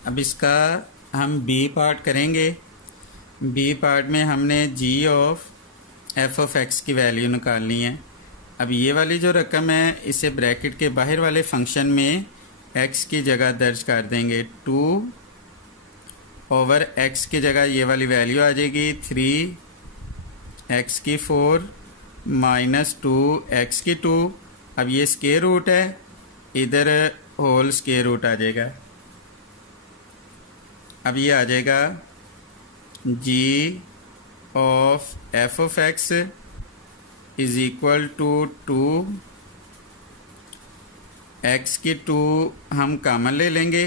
अब इसका हम b पार्ट करेंगे। बी पार्ट में हमने जी ऑफ एफ ऑफ एक्स की वैल्यू निकालनी है। अब ये वाली जो रकम है इसे ब्रैकेट के बाहर वाले फंक्शन में एक्स की जगह दर्ज कर देंगे। 2 ओवर एक्स की जगह ये वाली वैल्यू आ जाएगी 3 एक्स की 4 माइनस 2 एक्स की 2। अब ये स्क्वायर रूट है, इधर होल स्क्वायर रूट आ जाएगा। अब ये आ जाएगा g of f of x is equal to 2 x की 2 हम कॉमन ले लेंगे,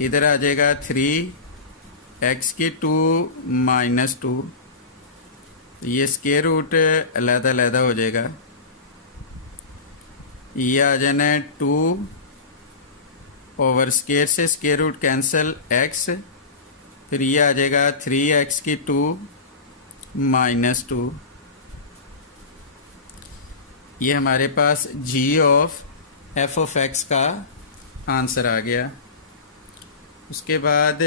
इधर आ जाएगा 3 एक्स की 2 माइनस 2, ये स्क्वायर रूट अलग अलग हो जाएगा। ये आ जाना है 2 ओवर स्क्वायर से स्क्वायर रूट कैंसिल x, फिर ये आ जाएगा 3x की 2 माइनस 2। ये हमारे पास g of f of x का आंसर आ गया। उसके बाद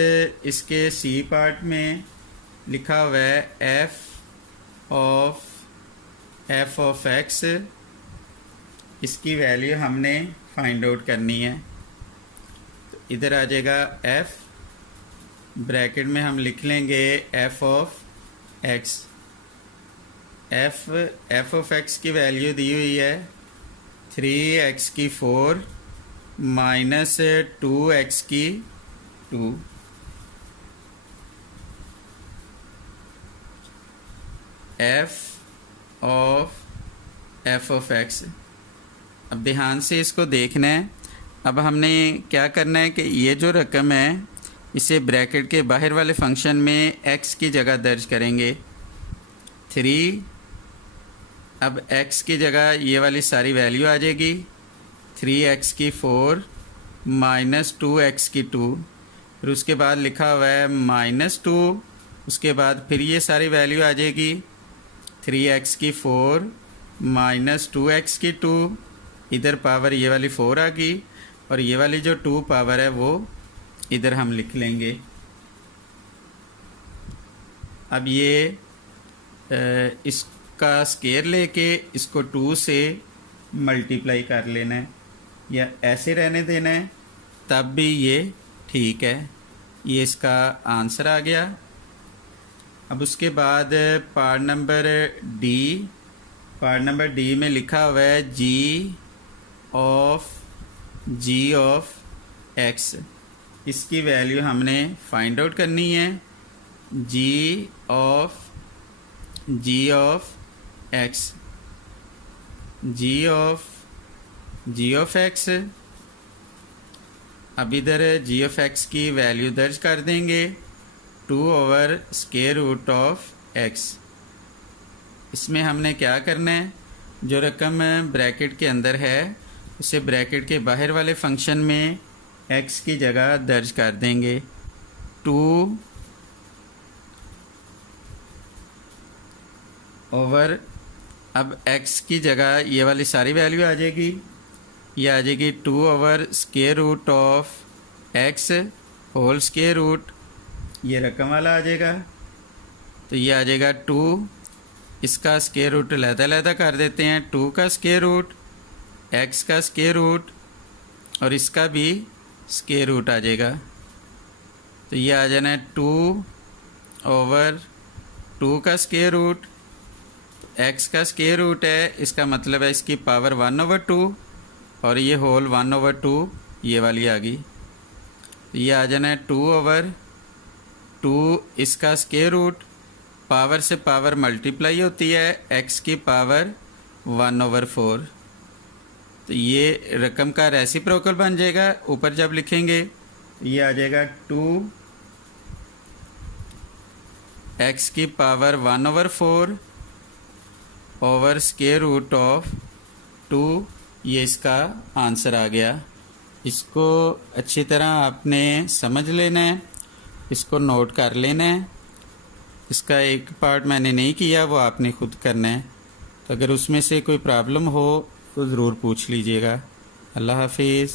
इसके सी पार्ट में लिखा हुआ है एफ ऑफ एक्स, इसकी वैल्यू हमने फाइंड आउट करनी है। तो इधर आ जाएगा एफ, ब्रैकेट में हम लिख लेंगे f of x. F of x की वैल्यू दी हुई है 3x की 4 माइनस 2x की 2। F of x. अब ध्यान से इसको देखना है। अब हमने क्या करना है कि ये जो रकम है इसे ब्रैकेट के बाहर वाले फंक्शन में x की जगह दर्ज करेंगे 3। अब x की जगह ये वाली सारी वैल्यू आ जाएगी 3x की 4 माइनस 2x की 2, फिर उसके बाद लिखा हुआ है -2। उसके बाद फिर ये सारी वैल्यू आ जाएगी 3x की 4 माइनस 2x की 2, इधर पावर ये वाली 4 आ गई और ये वाली जो 2 पावर है वो इधर हम लिख लेंगे। अब ये इसका स्केयर लेके इसको 2 से मल्टीप्लाई कर लेना है या ऐसे रहने देना है, तब भी ये ठीक है। ये इसका आंसर आ गया। अब उसके बाद पार्ट नंबर डी में लिखा हुआ है जी ऑफ एक्स, इसकी वैल्यू हमने फाइंड आउट करनी है। G of x, g of x. अब इधर जी ऑफ एक्स की वैल्यू दर्ज कर देंगे 2/√x। इसमें हमने क्या करना है, जो रकम ब्रैकेट के अंदर है उसे ब्रैकेट के बाहर वाले फंक्शन में x की जगह दर्ज कर देंगे 2 ओवर। अब x की जगह ये वाली सारी वैल्यू आ जाएगी, ये आ जाएगी 2/√x होल स्क्वायर रूट, ये रकम वाला आ जाएगा। तो ये आ जाएगा 2, इसका स्क्वायर रूट अलग-अलग कर देते हैं, 2 का स्क्वायर रूट, x का स्क्वायर रूट और इसका भी स्क्वायर रूट आ जाएगा। तो ये आ जाना है 2/2 का स्क्वायर रूट, x का स्क्वायर रूट है, इसका मतलब है इसकी पावर 1/2 और ये होल 1/2 ये वाली आ गई। तो ये आ जाना है 2/2, इसका स्क्वायर रूट, पावर से पावर मल्टीप्लाई होती है, x की पावर 1/4। तो ये रकम का रेसिप्रोकल बन जाएगा। ऊपर जब लिखेंगे ये आ जाएगा 2x की power 1/4 over square root of 2, ये इसका आंसर आ गया। इसको अच्छी तरह आपने समझ लेना है, इसको नोट कर लेना है। इसका एक पार्ट मैंने नहीं किया, वो आपने खुद करना है। तो अगर उसमें से कोई प्रॉब्लम हो तो ज़रूर पूछ लीजिएगा। अल्लाह हाफिज़।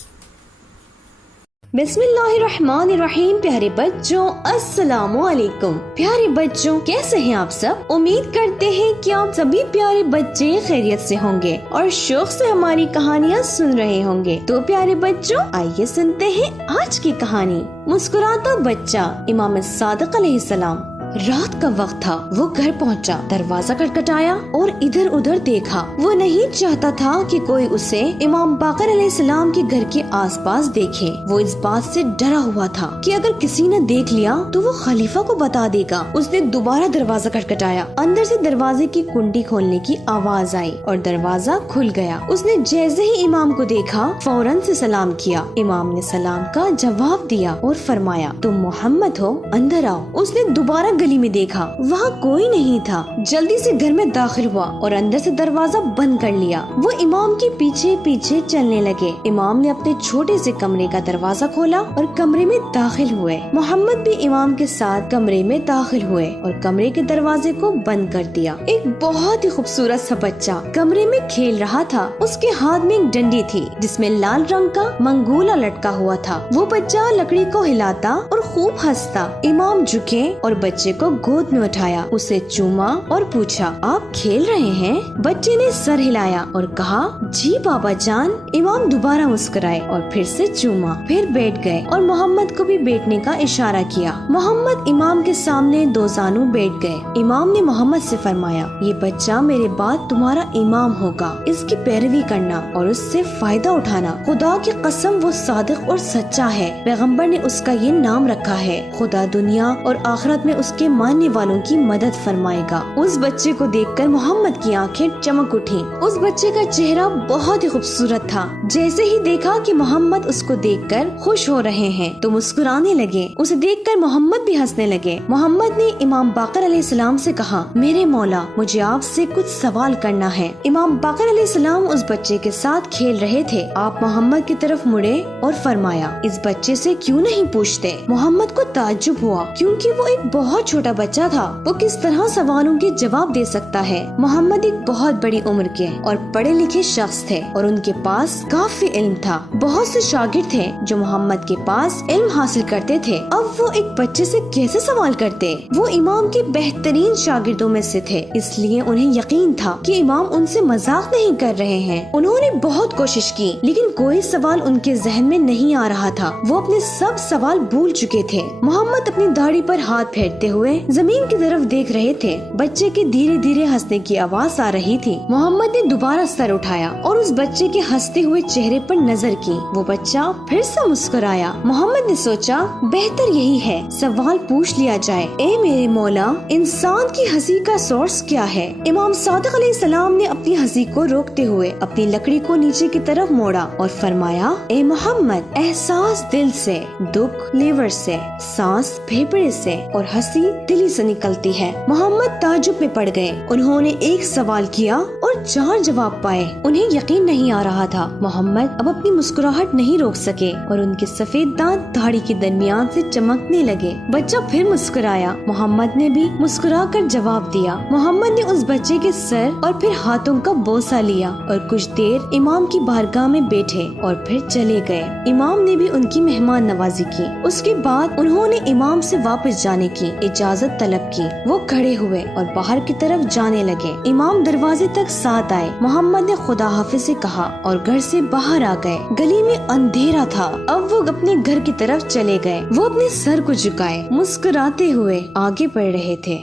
बिस्मिल्लाहिर्रहमानिर्रहीम। प्यारे बच्चों, अस्सलामुअलैकुम। प्यारे बच्चों, कैसे हैं आप सब? उम्मीद करते हैं कि आप सभी प्यारे बच्चे खैरियत से होंगे और शौक से हमारी कहानियाँ सुन रहे होंगे। तो प्यारे बच्चों, आइए सुनते हैं आज की कहानी, मुस्कुराता बच्चा। इमाम सादिक अलैहिस्सलाम। रात का वक्त था। वो घर पहुंचा, दरवाजा खटखटाया और इधर उधर देखा। वो नहीं चाहता था कि कोई उसे इमाम बाकर अलैहिस्सलाम के घर के आसपास देखे। वो इस बात से डरा हुआ था कि अगर किसी ने देख लिया तो वो खलीफा को बता देगा। उसने दोबारा दरवाजा खटखटाया। अंदर से दरवाजे की कुंडी खोलने की आवाज आई और दरवाजा खुल गया। उसने जैसे ही इमाम को देखा फौरन से सलाम किया। इमाम ने सलाम का जवाब दिया और फरमाया, तुम मोहम्मद हो, अंदर आओ। उसने दोबारा गली में देखा वहाँ कोई नहीं था। जल्दी से घर में दाखिल हुआ और अंदर से दरवाजा बंद कर लिया। वो इमाम के पीछे पीछे चलने लगे। इमाम ने अपने छोटे से कमरे का दरवाजा खोला और कमरे में दाखिल हुए। मोहम्मद भी इमाम के साथ कमरे में दाखिल हुए और कमरे के दरवाजे को बंद कर दिया। एक बहुत ही खूबसूरत सा बच्चा कमरे में खेल रहा था। उसके हाथ में एक डंडी थी जिसमें लाल रंग का मंगोला लटका हुआ था। वो बच्चा लकड़ी को हिलाता और खूब हंसता। इमाम झुके और बच्चे को गोद में उठाया, उसे चूमा और पूछा, आप खेल रहे हैं? बच्चे ने सर हिलाया और कहा, जी बाबा जान। इमाम दोबारा मुस्कुराए और फिर से चूमा, फिर बैठ गए और मोहम्मद को भी बैठने का इशारा किया। मोहम्मद इमाम के सामने दो जानू बैठ गए। इमाम ने मोहम्मद से फरमाया, ये बच्चा मेरे बाद तुम्हारा इमाम होगा, इसकी पैरवी करना और उससे फायदा उठाना। खुदा की कसम वो सादिक और सच्चा है। पैगम्बर ने उसका ये नाम रखा है। खुदा दुनिया और आखिरत में उसके मानने वालों की मदद फरमाएगा। उस बच्चे को देखकर मोहम्मद की आंखें चमक उठी। उस बच्चे का चेहरा बहुत ही खूबसूरत था। जैसे ही देखा कि मोहम्मद उसको देखकर खुश हो रहे हैं तो मुस्कुराने लगे। उसे देखकर मोहम्मद भी हंसने लगे। मोहम्मद ने इमाम बाकर अलैहिस्सलाम से कहा, मेरे मौला मुझे आपसे कुछ सवाल करना है। इमाम बाकर अलैहिस्सलाम उस बच्चे के साथ खेल रहे थे। आप मोहम्मद की तरफ मुड़े और फरमाया, इस बच्चे से क्यों नहीं पूछते? मोहम्मद को ताज्जुब हुआ क्योंकि वो एक बहुत छोटा बच्चा था। वो किस तरह सवालों के जवाब दे सकता है? मोहम्मद एक बहुत बड़ी उम्र के और पढ़े लिखे शख्स थे और उनके पास काफी इल्म था। बहुत से शागिर्द थे जो मोहम्मद के पास इल्म हासिल करते थे। अब वो एक बच्चे से कैसे सवाल करते? वो इमाम के बेहतरीन शागिर्दों में से थे, इसलिए उन्हें यकीन था कि इमाम उनसे मजाक नहीं कर रहे हैं। उन्होंने बहुत कोशिश की लेकिन कोई सवाल उनके जहन में नहीं आ रहा था। वो अपने सब सवाल भूल चुके थे। मोहम्मद अपनी दाढ़ी पर हाथ फेरते हुए जमीन की तरफ देख रहे थे। बच्चे के धीरे धीरे हंसने की आवाज आ रही थी। मोहम्मद ने दोबारा सर उठाया और उस बच्चे के हंसते हुए चेहरे पर नजर की। वो बच्चा फिर से मुस्कुराया। मोहम्मद ने सोचा, बेहतर यही है सवाल पूछ लिया जाए। ए मेरे मौला, इंसान की हंसी का सोर्स क्या है? इमाम सादिक अलैहिस्सलाम ने अपनी हंसी को रोकते हुए अपनी लकड़ी को नीचे की तरफ मोड़ा और फरमाया, ए मोहम्मद, एहसास दिल से, दुख लीवर से, सांस फेफड़े से और हंसी दिली से निकलती है। मोहम्मद ताज्जुब में पड़ गए। उन्होंने एक सवाल किया और 4 जवाब पाए। उन्हें यकीन नहीं आ रहा था। मोहम्मद अब अपनी मुस्कुराहट नहीं रोक सके और उनके सफेद दांत दाढ़ी के दरमियान से चमकने लगे। बच्चा फिर मुस्कुराया। मोहम्मद ने भी मुस्कुरा कर जवाब दिया। मोहम्मद ने उस बच्चे के सर और फिर हाथों का बोसा लिया और कुछ देर इमाम की बारगाह में बैठे और फिर चले गए। इमाम ने भी उनकी मेहमान नवाजी की। उसके बाद उन्होंने इमाम से वापस जाने की इजाजत तलब की। वो खड़े हुए और बाहर की तरफ जाने लगे। इमाम दरवाजे तक साथ आए। मोहम्मद ने खुदा हाफिज से कहा और घर से बाहर आ गए। गली में अंधेरा था। अब वो अपने घर की तरफ चले गए। वो अपने सर को झुकाए मुस्कुराते हुए आगे बढ़ रहे थे।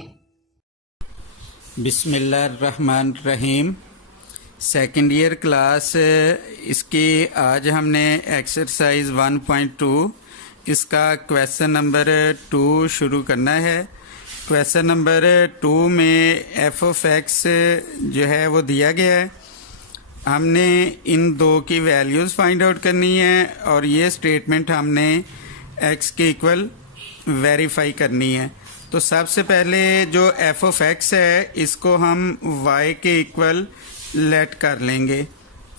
बिस्मिल्लाहिर्रहमानिर्रहीम। सेकेंड ईयर क्लास इसकी आज हमने एक्सरसाइज 1.2 इसका क्वेश्चन नंबर 2 शुरू करना है। क्वेश्चन नंबर 2 में एफ ऑफ एक्स जो है वो दिया गया है। हमने इन दो की वैल्यूज़ फाइंड आउट करनी है और ये स्टेटमेंट हमने एक्स के इक्वल वेरीफाई करनी है। तो सबसे पहले जो एफ ऑफ एक्स है इसको हम वाई के इक्वल लेट कर लेंगे।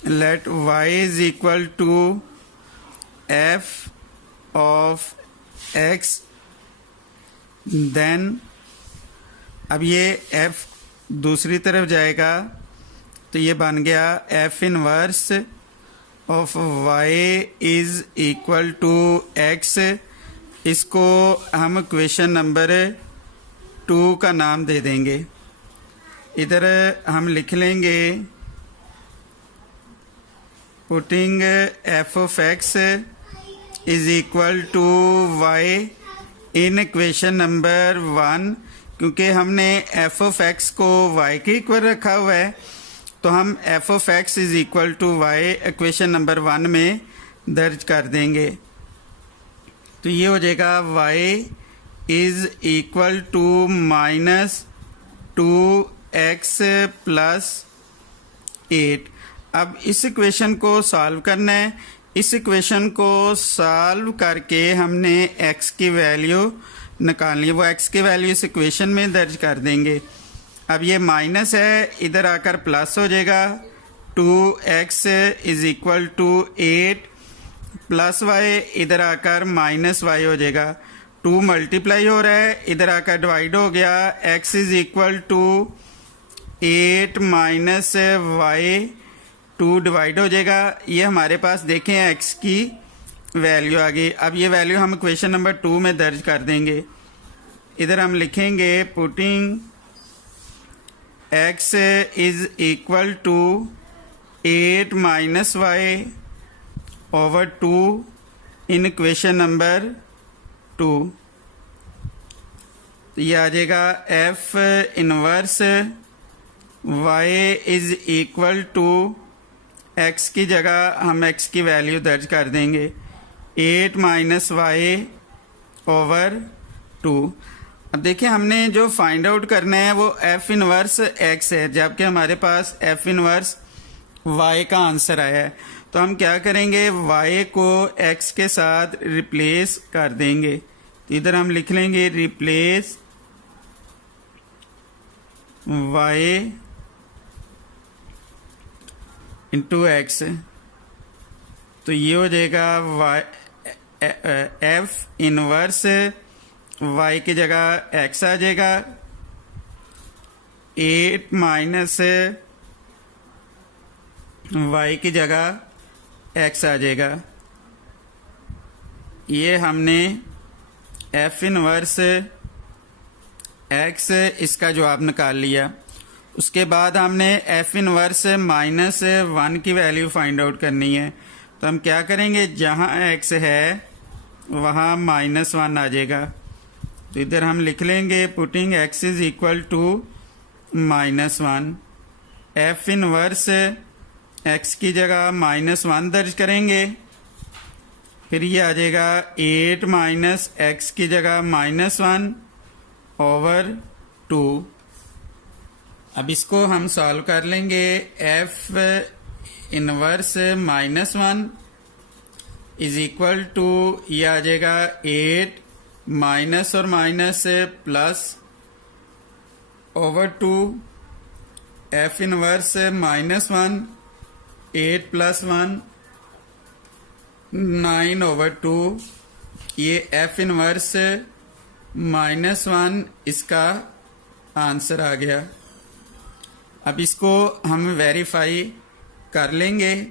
Let y is equal to f of x. Then अब ये एफ दूसरी तरफ जाएगा तो ये बन गया f inverse of y is equal to x. इसको हम क्वेश्चन नंबर 2 का नाम दे देंगे। इधर हम लिख लेंगे putting f of x is equal to y in question number 1। क्योंकि हमने एफ ऑफ एक्स को वाई के इक्वल रखा हुआ है तो हम f of x is equal to y equation number 1 में दर्ज कर देंगे। तो ये हो जाएगा y is equal to -2x plus 8। अब इस इक्वेशन को सॉल्व करना है। इस इक्वेशन को सॉल्व करके हमने x की वैल्यू निकालनी है वो x की वैल्यू इस इक्वेशन में दर्ज कर देंगे। अब ये माइनस है, इधर आकर प्लस हो जाएगा। 2x is equal to 8 plus y, इधर आकर माइनस वाई हो जाएगा। 2 मल्टीप्लाई हो रहा है, इधर आकर डिवाइड हो गया। x is equal to 8 minus y, 2 divide हो जाएगा। ये हमारे पास देखें x की वैल्यू आ गई। अब ये वैल्यू हम क्वेश्चन नंबर 2 में दर्ज कर देंगे। इधर हम लिखेंगे putting x is equal to 8 minus y over 2 in question number 2। तो ये आ जाएगा f inverse y is equal to x की जगह हम x की वैल्यू दर्ज कर देंगे 8 माइनस वाई ओवर 2। अब देखिए हमने जो फाइंड आउट करना है वो f इनवर्स x है, जबकि हमारे पास f इनवर्स y का आंसर आया है। तो हम क्या करेंगे, y को x के साथ रिप्लेस कर देंगे। तो इधर हम लिख लेंगे रिप्लेस y इंटू x। तो ये हो जाएगा f इनवर्स y की जगह x आ जाएगा 8 माइनस y की जगह x आ जाएगा। ये हमने f इनवर्स x इसका जवाब निकाल लिया। उसके बाद हमने f इनवर्स -1 की वैल्यू फाइंड आउट करनी है। तो हम क्या करेंगे, जहाँ x है वहाँ -1 आ जाएगा। तो इधर हम लिख लेंगे putting x is equal to -1। f inverse x की जगह -1 दर्ज करेंगे, फिर ये आ जाएगा 8 माइनस x की जगह -1 ओवर 2। अब इसको हम सॉल्व कर लेंगे। f inverse -1 is equal to ये आ जाएगा 8 माइनस और minus plus over 2। f inverse -1 8 plus 1 9 over 2। ये f इनवर्स -1 इसका आंसर आ गया। अब इसको हम वेरीफाई कर लेंगे।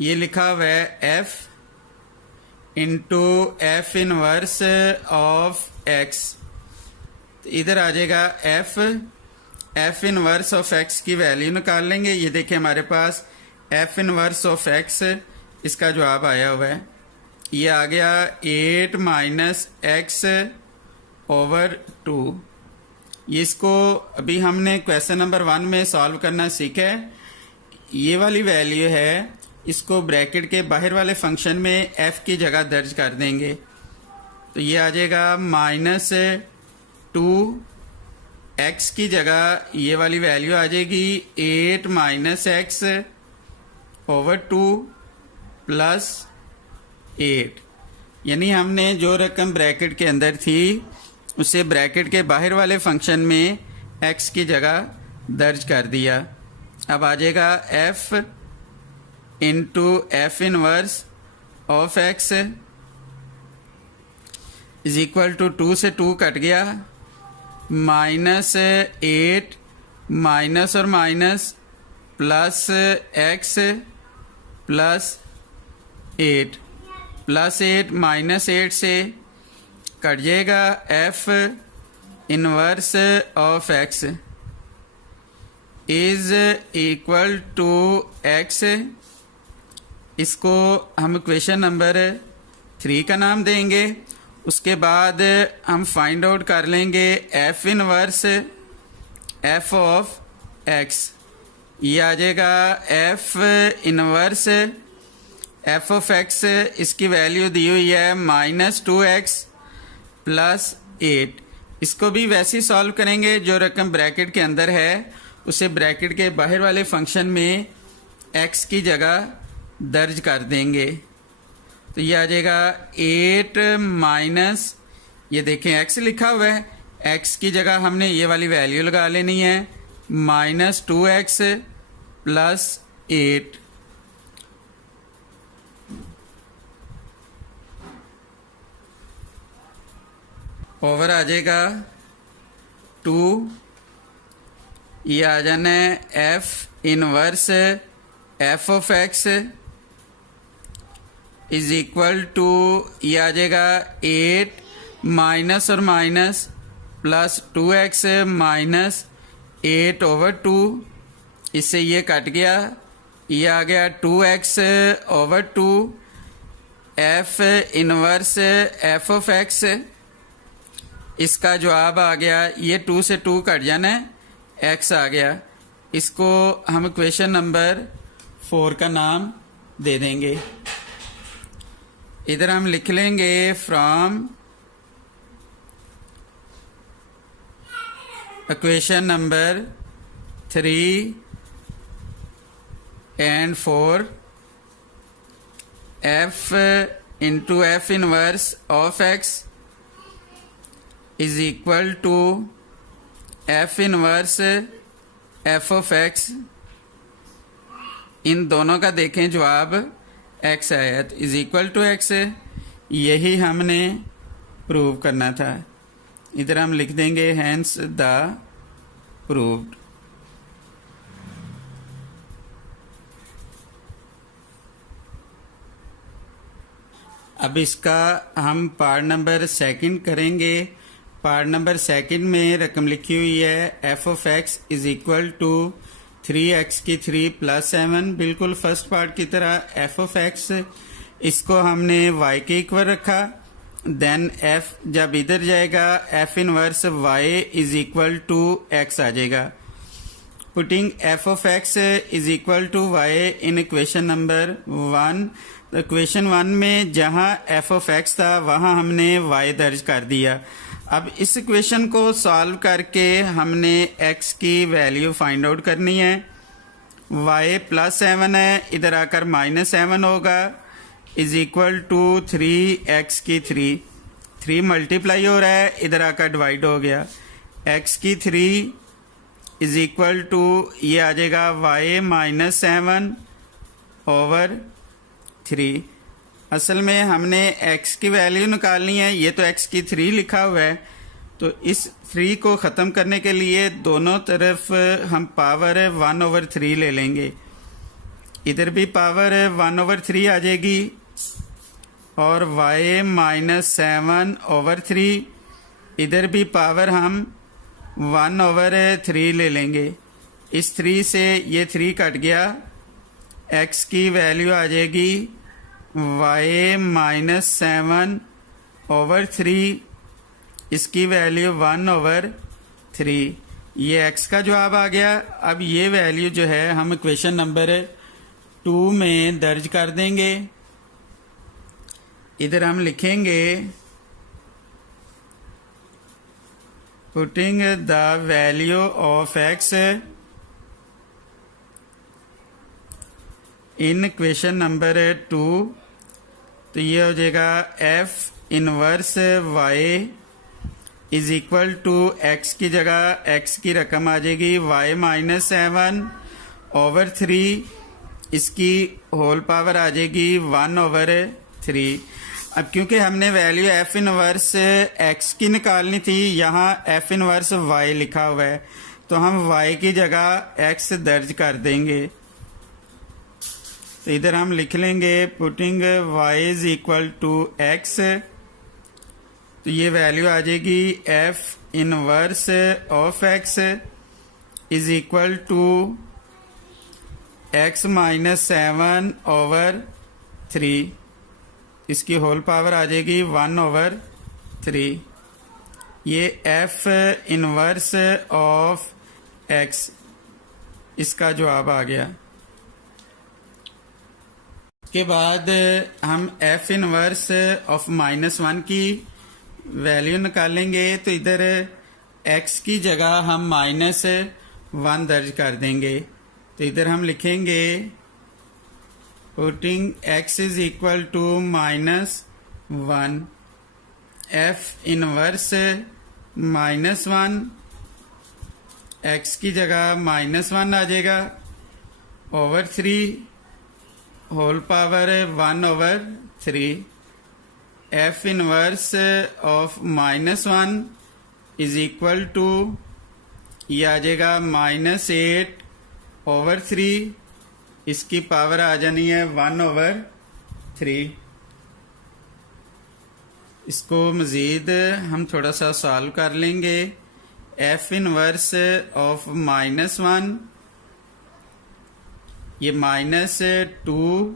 ये लिखा हुआ है f into f inverse of x। इधर आ जाएगा f इनवर्स ऑफ x की वैल्यू निकाल लेंगे। ये देखिए हमारे पास f इनवर्स ऑफ x इसका जवाब आया हुआ है। ये आ गया 8 माइनस x ओवर 2। ये इसको अभी हमने क्वेश्चन नंबर 1 में सॉल्व करना सीखा है। ये वाली वैल्यू है, इसको ब्रैकेट के बाहर वाले फंक्शन में f की जगह दर्ज कर देंगे। तो ये आ जाएगा -2x की जगह ये वाली वैल्यू आ जाएगी 8 माइनस x ओवर 2 प्लस 8। यानी हमने जो रकम ब्रैकेट के अंदर थी उसे ब्रैकेट के बाहर वाले फंक्शन में x की जगह दर्ज कर दिया। अब आ जाएगा f into f inverse of x is equal to 2 से 2 कट गया, -8 माइनस और minus plus x plus 8 plus 8 -8 से कट जाएगा f inverse of x is equal to x। इसको हम क्वेश्चन नंबर 3 का नाम देंगे। उसके बाद हम फाइंड आउट कर लेंगे f inverse f of x। ये आ जाएगा f inverse f of x, इसकी वैल्यू दी हुई है -2x प्लस 8। इसको भी वैसे ही सॉल्व करेंगे, जो रकम ब्रैकेट के अंदर है उसे ब्रैकेट के बाहर वाले फंक्शन में x की जगह दर्ज कर देंगे। तो ये आ जाएगा 8 माइनस ये देखें x लिखा हुआ है, x की जगह हमने ये वाली वैल्यू लगा लेनी है, -2x + 8। ओवर आ जाएगा 2, ये आ जाना है f inverse f of x is equal to, ये आ जाएगा 8 माइनस और माइनस +2x - 8/2, इससे ये कट गया, ये आ गया 2x/2 f inverse f of x। इसका जवाब आ गया, ये 2 से 2 कट जाना है, x आ गया। इसको हम क्वेश्चन नंबर 4 का नाम दे देंगे। इधर हम लिख लेंगे from equation number 3 and 4 f into f inverse of x is equal to f inverse f of x। इन दोनों का देखें जवाब x आया, तो इज इक्वल टू x, यही हमने प्रूव करना था। इधर हम लिख देंगे हैंस द प्रूव्ड। अब इसका हम पार्ट नंबर 2 करेंगे। पार्ट नंबर 2 में रकम लिखी हुई है f of x is equal to 3x की 3 + 7, बिल्कुल फर्स्ट पार्ट की तरह f ऑफ x, इसको हमने y के इक्वल रखा। देन f जब इधर जाएगा f inverse y is equal to x आ जाएगा। Putting f of x is equal to y in equation number 1। तो इक्वेशन 1 में जहां f ऑफ x था वहां हमने y दर्ज कर दिया। अब इस इक्वेशन को सॉल्व करके हमने x की वैल्यू फाइंड आउट करनी है। y +7 है, इधर आकर -7 होगा, इज इक्वल टू 3x की 3 मल्टीप्लाई हो रहा है, इधर आकर डिवाइड हो गया, x की 3 इज इक्वल टू, ये आ जाएगा y -7/3। असल में हमने x की वैल्यू निकालनी है, ये तो x की 3 लिखा हुआ है, तो इस 3 को ख़त्म करने के लिए दोनों तरफ हम पावर 1/3 ले लेंगे। इधर भी पावर 1/3 आ जाएगी और y -7/3, इधर भी पावर हम 1/3 ले लेंगे। इस 3 से ये 3 कट गया, x की वैल्यू आ जाएगी y -7/3, इसकी वैल्यू 1/3, ये x का जवाब आ गया। अब ये वैल्यू जो है हम इक्वेशन नंबर 2 में दर्ज कर देंगे। इधर हम लिखेंगे putting the value of x in equation number 2, तो ये हो जाएगा f inverse y is equal to x की जगह x की रकम आ जाएगी y -7/3, इसकी होल पावर आ जाएगी 1/3। अब क्योंकि हमने वैल्यू f इनवर्स x की निकालनी थी, यहाँ f इनवर्स y लिखा हुआ है, तो हम y की जगह x दर्ज कर देंगे। तो इधर हम लिख लेंगे putting y is equal to x, तो ये वैल्यू आ जाएगी f inverse of x is equal to x -7/3, इसकी होल पावर आ जाएगी 1/3। ये f इनवर्स ऑफ x, इसका जवाब आ गया। के बाद हम f इनवर्स ऑफ -1 की वैल्यू निकालेंगे, तो इधर x की जगह हम -1 दर्ज कर देंगे। तो इधर हम लिखेंगे putting x is equal to -1, f inverse -1, x की जगह -1 आ जाएगा, over 3 whole power 1/3। F inverse of -1 is equal to, ये आ जाएगा -8/3, इसकी पावर आ जानी है 1/3। इसको मज़ीद हम थोड़ा सा सॉल्व कर लेंगे। एफ इनवर्स ऑफ -1, ये -2,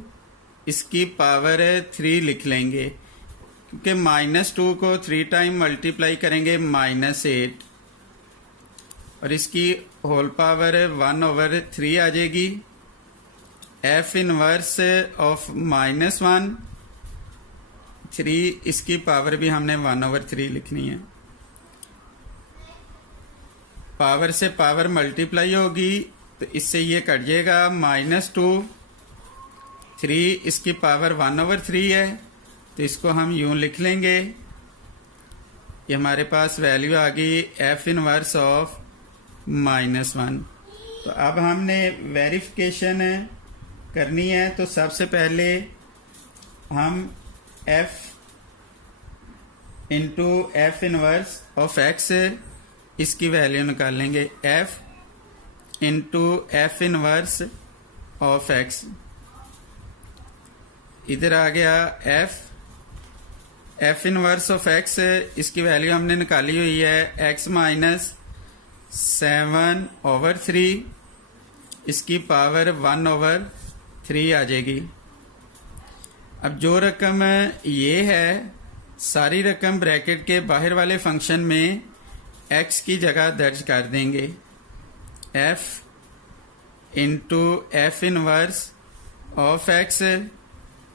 इसकी पावर 3 लिख लेंगे, क्योंकि -2 को 3 टाइम मल्टीप्लाई करेंगे -8, और इसकी होल पावर 1/3 आ जाएगी। एफ इनवर्स ऑफ -1, 3, इसकी पावर भी हमने 1/3 लिखनी है। पावर से पावर मल्टीप्लाई होगी तो इससे ये कट जाएगा, -2, 3, इसकी पावर 1/3 है, तो इसको हम यूं लिख लेंगे। ये हमारे पास वैल्यू आ गई एफ इनवर्स ऑफ -1। तो अब हमने वेरिफिकेशन करनी है, तो सबसे पहले हम F into f inverse of x, इसकी वैल्यू निकालेंगे। F into f inverse of x, इधर आ गया एफ इनवर्स ऑफ एक्स, इसकी वैल्यू हमने निकाली हुई है x -7/3, इसकी पावर 1/3 आ जाएगी। अब जो रकम ये है, सारी रकम ब्रैकेट के बाहर वाले फंक्शन में x की जगह दर्ज कर देंगे। f into f inverse of x,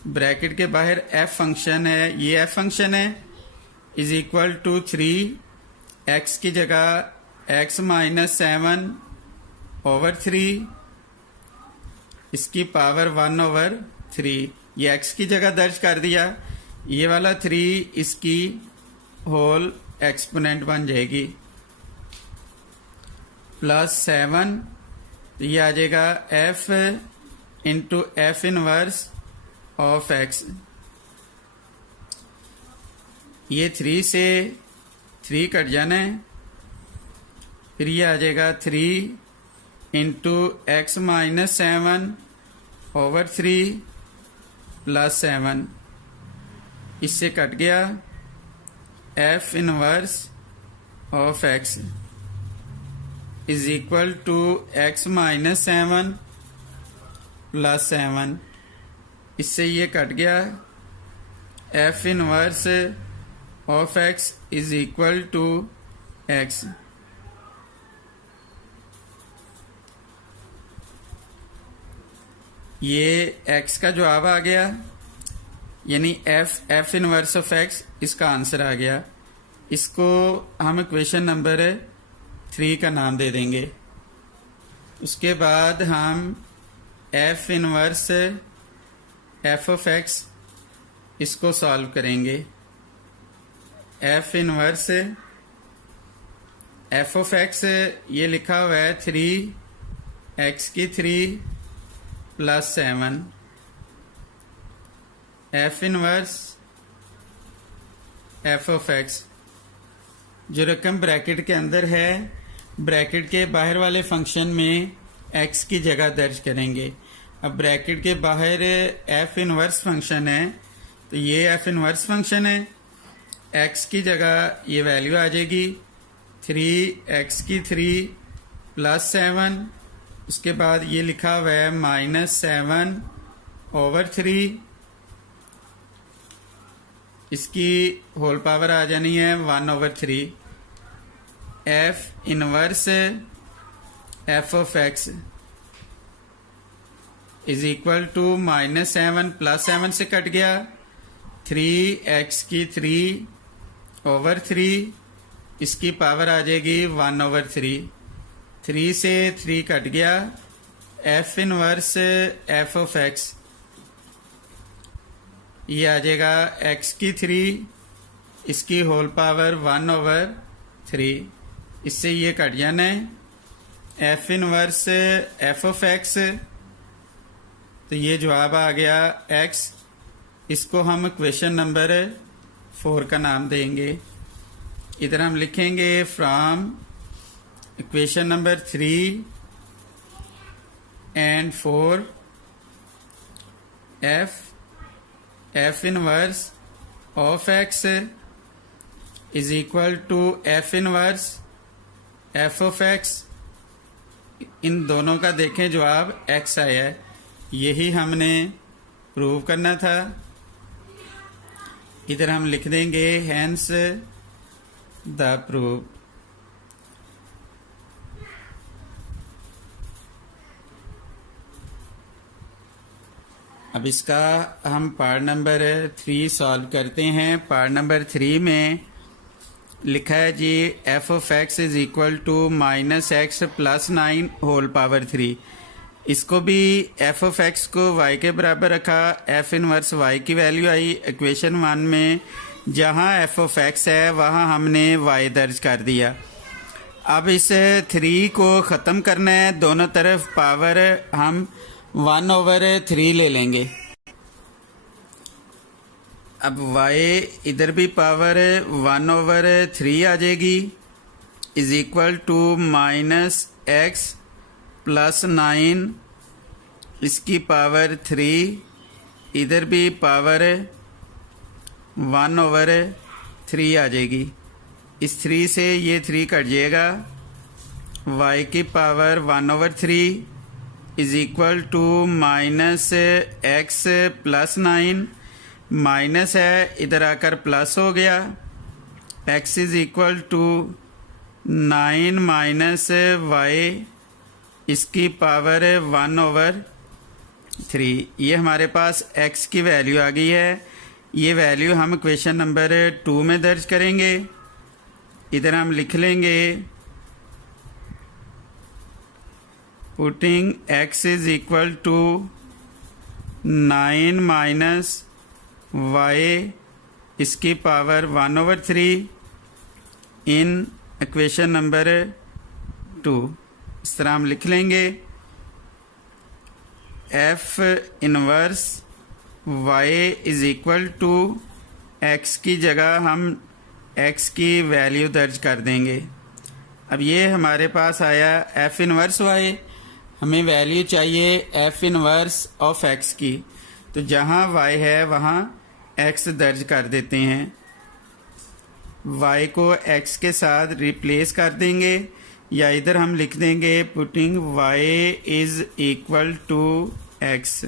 bracket के बाहर f फंक्शन है, ये f फंक्शन है, इज इक्वल टू 3, x की जगह x -7/3, इसकी पावर 1/3, ये x की जगह दर्ज कर दिया। ये वाला 3 इसकी होल एक्सपोनेंट बन जाएगी, +7, तो ये आ जाएगा f into f inverse of x। ये 3 से 3 कट जाना है, फिर ये आ जाएगा 3 इंटू x -7/3 +7, इससे कट गया f inverse of x is equal to x -7 +7, इससे ये कट गया f inverse of x is equal to x। ये x का जवाब आ गया, यानी f इनवर्स ऑफ x इसका आंसर आ गया। इसको हम इक्वेशन नंबर 3 का नाम दे देंगे। उसके बाद हम f inverse f of x इसको सॉल्व करेंगे। f inverse f of x ये लिखा हुआ है 3x की 3 +7, f inverse f of x, जो रकम ब्रैकेट के अंदर है, ब्रैकेट के बाहर वाले फंक्शन में x की जगह दर्ज करेंगे। अब ब्रैकेट के बाहर f इनवर्स फंक्शन है, तो ये f इनवर्स फंक्शन है, x की जगह ये वैल्यू आ जाएगी 3x की 3 +7, उसके बाद ये लिखा हुआ है -7/3, इसकी होल पावर आ जानी है 1/3। f inverse f of x is equal to -7 +7 से कट गया 3x की 3/3, इसकी पावर आ जाएगी 1/3। 3 से 3 कट गया, f inverse f of x ये आ जाएगा x की 3 इसकी होल पावर 1/3, इससे ये कट जाना है। F inverse f of x, तो ये जवाब आ गया एक्स। इसको हम क्वेश्चन नंबर 4 का नाम देंगे। इधर हम लिखेंगे from equation number 3 and 4 f inverse of x is equal to f inverse f of x. इन दोनों का देखें जवाब एक्स आया है, यही हमने प्रूव करना था। इधर हम लिख देंगे हैंस द प्रूफ। अब इसका हम पार्ट नंबर 3 सॉल्व करते हैं। पार्ट नंबर 3 में लिखा है g f of x is equal to -x + 9 whole power 3। इसको भी एफ ऑफ एक्स को y के बराबर रखा, एफ इनवर्स y की वैल्यू आई इक्वेशन 1 में। जहाँ एफ ऑफ एक्स है वहाँ हमने y दर्ज कर दिया। अब इस 3 को ख़त्म करना है, दोनों तरफ पावर हम 1/3 ले लेंगे। अब y इधर भी पावर 1/3 आ जाएगी, इज इक्वल टू -x + 9, इसकी पावर 3, इधर भी पावर 1/3 आ जाएगी। इस 3 से ये 3 कट जाएगा, y की power 1/3 is equal to -x + 9, minus है इधर आकर प्लस हो गया, x is equal to 9 minus y, इसकी पावर 1/3। ये हमारे पास x की वैल्यू आ गई है। ये वैल्यू हम क्वेश्चन नंबर 2 में दर्ज करेंगे। इधर हम लिख लेंगे putting x is equal to 9 minus y, इसकी पावर 1/3 इन इक्वेशन नंबर 2। इस तरह हम लिख लेंगे f inverse y is equal to x की जगह हम x की वैल्यू दर्ज कर देंगे। अब ये हमारे पास आया एफ इनवर्स y, हमें वैल्यू चाहिए एफ इनवर्स ऑफ x की, तो जहाँ y है वहाँ x दर्ज कर देते हैं। y को x के साथ रिप्लेस कर देंगे, या इधर हम लिख देंगे putting y is equal to x,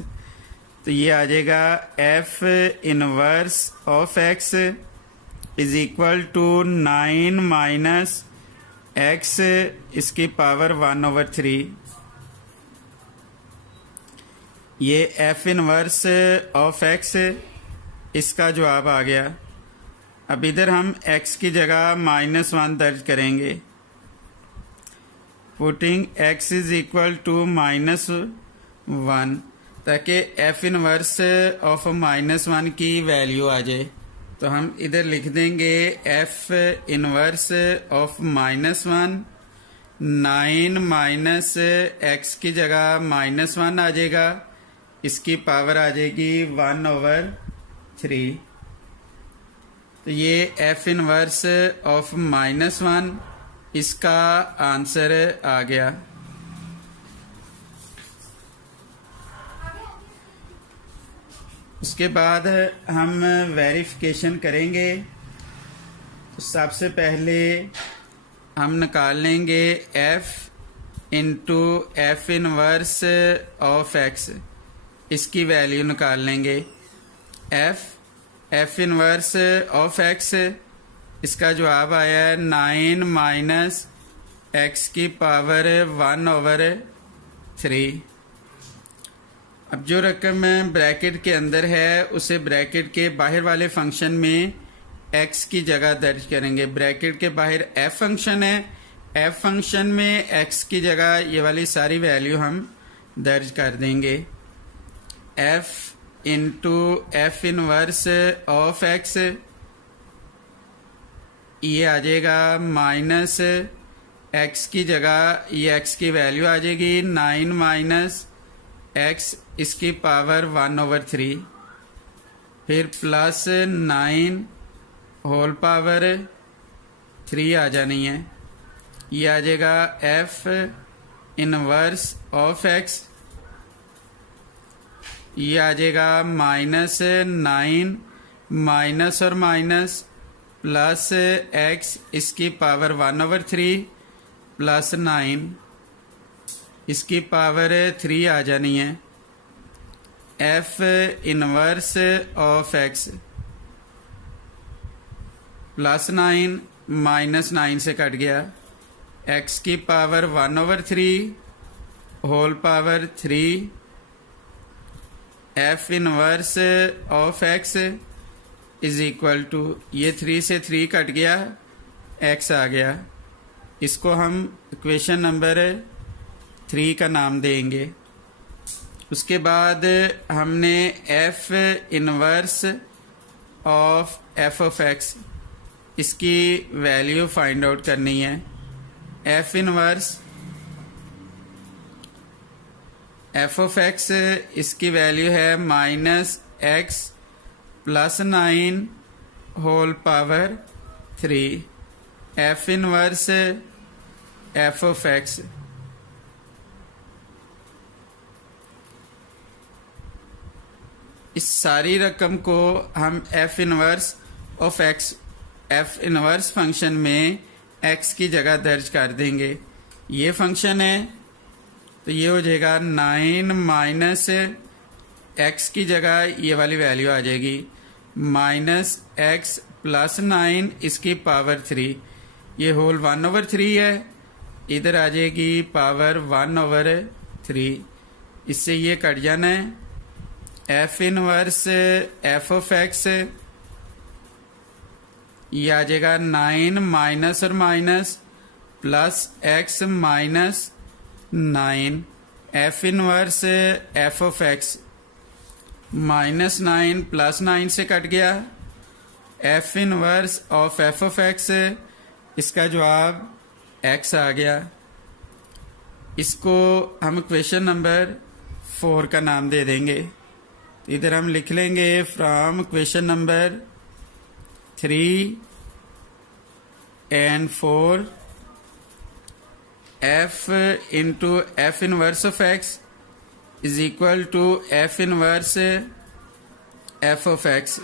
तो ये आ जाएगा f inverse of x is equal to 9 minus x, इसकी पावर 1/3। ये f इनवर्स ऑफ x, इसका जवाब आ गया। अब इधर हम x की जगह -1 दर्ज करेंगे, putting x is equal to -1, ताकि f इनवर्स ऑफ -1 की वैल्यू आ जाए। तो हम इधर लिख देंगे f inverse of -1, 9 minus x की जगह -1 आ जाएगा, इसकी पावर आ जाएगी 1/3। तो ये f इनवर्स ऑफ -1, इसका आंसर आ गया। उसके बाद हम वेरिफिकेशन करेंगे। तो सबसे पहले हम निकाल लेंगे f into f inverse of x, इसकी वैल्यू निकाल लेंगे। एफ इनवर्स ऑफ x, इसका जवाब आया है 9 माइनस x की पावर 1/3। अब जो रकम ब्रैकेट के अंदर है उसे ब्रैकेट के बाहर वाले फंक्शन में x की जगह दर्ज करेंगे। ब्रैकेट के बाहर f फंक्शन है, f फंक्शन में x की जगह ये वाली सारी वैल्यू हम दर्ज कर देंगे। f into f inverse of x ये आ जाएगा माइनस एक्स की जगह ये एक्स की वैल्यू आ जाएगी 9 माइनस एक्स इसकी पावर 1/3, फिर प्लस 9 होल पावर 3 आ जानी है। ये आ जाएगा एफ इनवर्स ऑफ एक्स, ये आ जाएगा माइनस 9 माइनस और माइनस प्लस एक्स इसकी पावर 1/3 प्लस 9 इसकी पावर 3 आ जानी है। F inverse of x plus 9 minus 9 से कट गया, एक्स की power 1/3 whole power 3, f inverse of x is equal to ये 3 से 3 कट गया, एक्स आ गया। इसको हम इक्वेशन नंबर 3 का नाम देंगे। उसके बाद हमने f inverse of f of x इसकी वैल्यू फाइंड आउट करनी है। F inverse f of x इसकी वैल्यू है minus x plus 9 whole power 3। F inverse f of x इस सारी रकम को हम f inverse of x f inverse function में एक्स की जगह दर्ज कर देंगे। ये फंक्शन है तो ये हो जाएगा 9 माइनस एक्स की जगह ये वाली वैल्यू आ जाएगी माइनस एक्स प्लस 9 इसकी पावर 3, ये होल 1/3 है, इधर आ जाएगी पावर 1/3, इससे ये कट जाना है। F inverse f of x ये आ जाएगा 9 माइनस और minus plus x minus 9, F inverse f of x minus 9 plus 9 से कट गया, f inverse of f of x इसका जवाब एक्स आ गया। इसको हम इक्वेशन नंबर 4 का नाम दे देंगे। इधर हम लिख लेंगे from equation number 3 and 4 f into f inverse of x is equal to f inverse f of x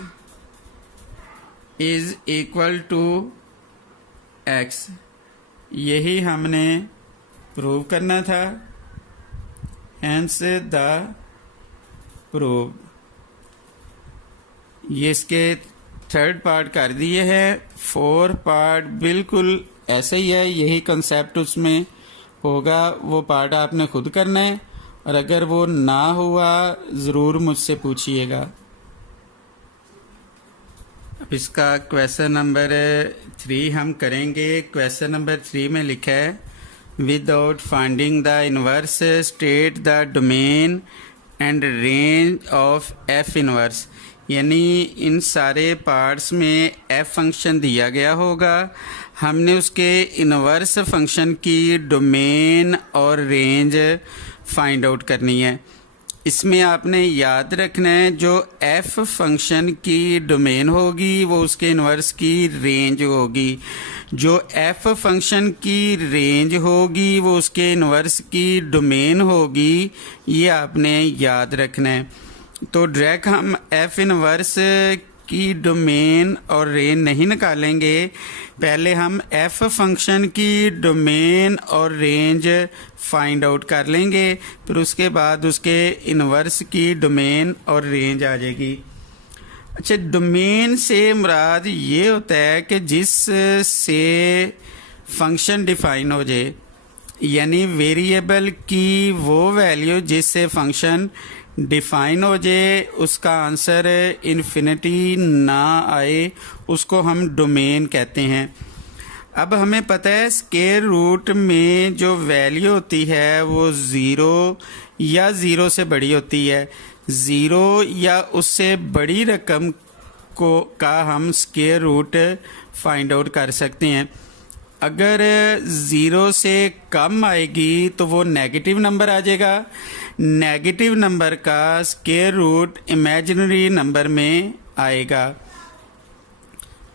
is equal to x। यही हमने प्रूव करना था, hence the proof। ये इसके 3rd पार्ट कर दिए है, 4th पार्ट बिल्कुल ऐसे ही है, यही कंसेप्ट उसमें होगा, वो पार्ट आपने खुद करना है और अगर वो ना हुआ ज़रूर मुझसे पूछिएगा। अब इसका क्वेश्चन नंबर 3 हम करेंगे। क्वेश्चन नंबर 3 में लिखा है without finding the inverse state the domain and range of F inverse, यानी इन सारे पार्ट्स में एफ फंक्शन दिया गया होगा, हमने उसके इनवर्स फंक्शन की डोमेन और रेंज फाइंड आउट करनी है। इसमें आपने याद रखना है जो एफ फंक्शन की डोमेन होगी वो उसके इनवर्स की रेंज होगी, जो एफ फंक्शन की रेंज होगी वो उसके इनवर्स की डोमेन होगी, ये आपने याद रखना है। तो डायरेक्ट हम एफ इनवर्स की डोमेन और रेंज नहीं निकालेंगे, पहले हम एफ फंक्शन की डोमेन और रेंज फाइंड आउट कर लेंगे, फिर उसके बाद उसके इनवर्स की डोमेन और रेंज आ जाएगी। अच्छा, डोमेन से मुराद ये होता है कि जिस से फंक्शन डिफाइन हो जाए, यानी वेरिएबल की वो वैल्यू जिससे फंक्शन डिफाइन हो जाए, उसका आंसर इन्फिनिटी ना आए, उसको हम डोमेन कहते हैं। अब हमें पता है स्क्वायर रूट में जो वैल्यू होती है वो 0 या 0 से बड़ी होती है। 0 या उससे बड़ी रकम का हम स्क्वायर रूट फाइंड आउट कर सकते हैं। अगर 0 से कम आएगी तो वो नेगेटिव नंबर आ जाएगा। नेगेटिव नंबर का स्क्वायर रूट इमेजिनरी नंबर में आएगा।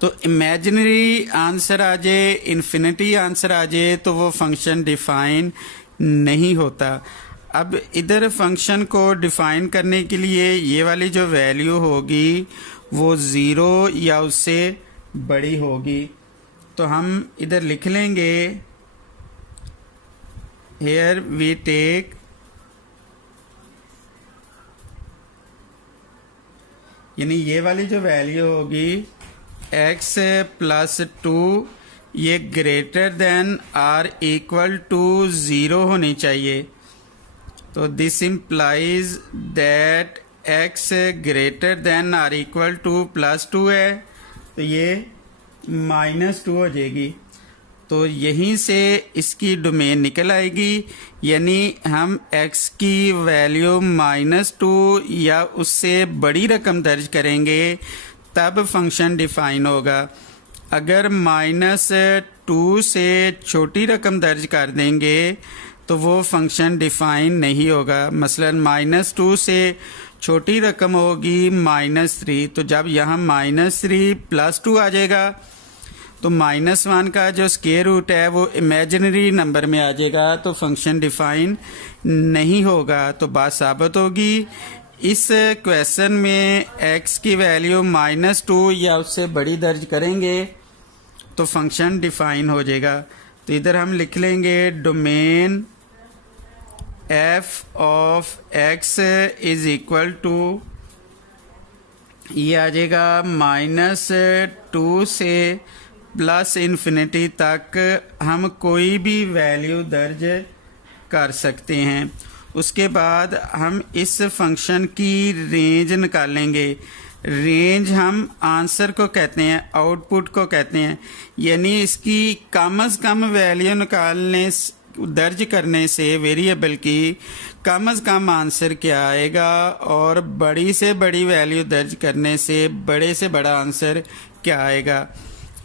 तो इमेजिनरी आंसर आ जाए, इन्फिनिटी आंसर आ जाए तो वो फंक्शन डिफाइन नहीं होता। अब इधर फंक्शन को डिफाइन करने के लिए ये वाली जो वैल्यू होगी वो 0 या उससे बड़ी होगी। तो हम इधर लिख लेंगे हेयर वी टेक यानी ये वाली जो वैल्यू होगी x प्लस 2 ये greater than or equal to 0 होनी चाहिए। तो this implies that x greater than or equal to plus 2 है तो ये -2 हो जाएगी। तो यहीं से इसकी डोमेन निकल आएगी, यानी हम x की वैल्यू -2 या उससे बड़ी रकम दर्ज करेंगे तब फंक्शन डिफाइन होगा। अगर -2 से छोटी रकम दर्ज कर देंगे तो वो फंक्शन डिफाइन नहीं होगा। मसलन -2 से छोटी रकम होगी -3, तो जब यहाँ -3 प्लस 2 आ जाएगा तो -1 का जो स्क्वायर रूट है वो इमेजिनरी नंबर में आ जाएगा, तो फंक्शन डिफाइन नहीं होगा। तो बात साबित होगी इस क्वेश्चन में x की वैल्यू -2 या उससे बड़ी दर्ज करेंगे तो फंक्शन डिफाइन हो जाएगा। तो इधर हम लिख लेंगे domain f of x is equal to ये आ जाएगा -2 से प्लस इन्फिनिटी तक हम कोई भी वैल्यू दर्ज कर सकते हैं। उसके बाद हम इस फंक्शन की रेंज निकालेंगे। रेंज हम आंसर को कहते हैं, आउटपुट को कहते हैं, यानी इसकी कम से कम वैल्यू निकालने दर्ज करने से वेरिएबल की कम से कम आंसर क्या आएगा और बड़ी से बड़ी वैल्यू दर्ज करने से बड़े से बड़ा आंसर क्या आएगा।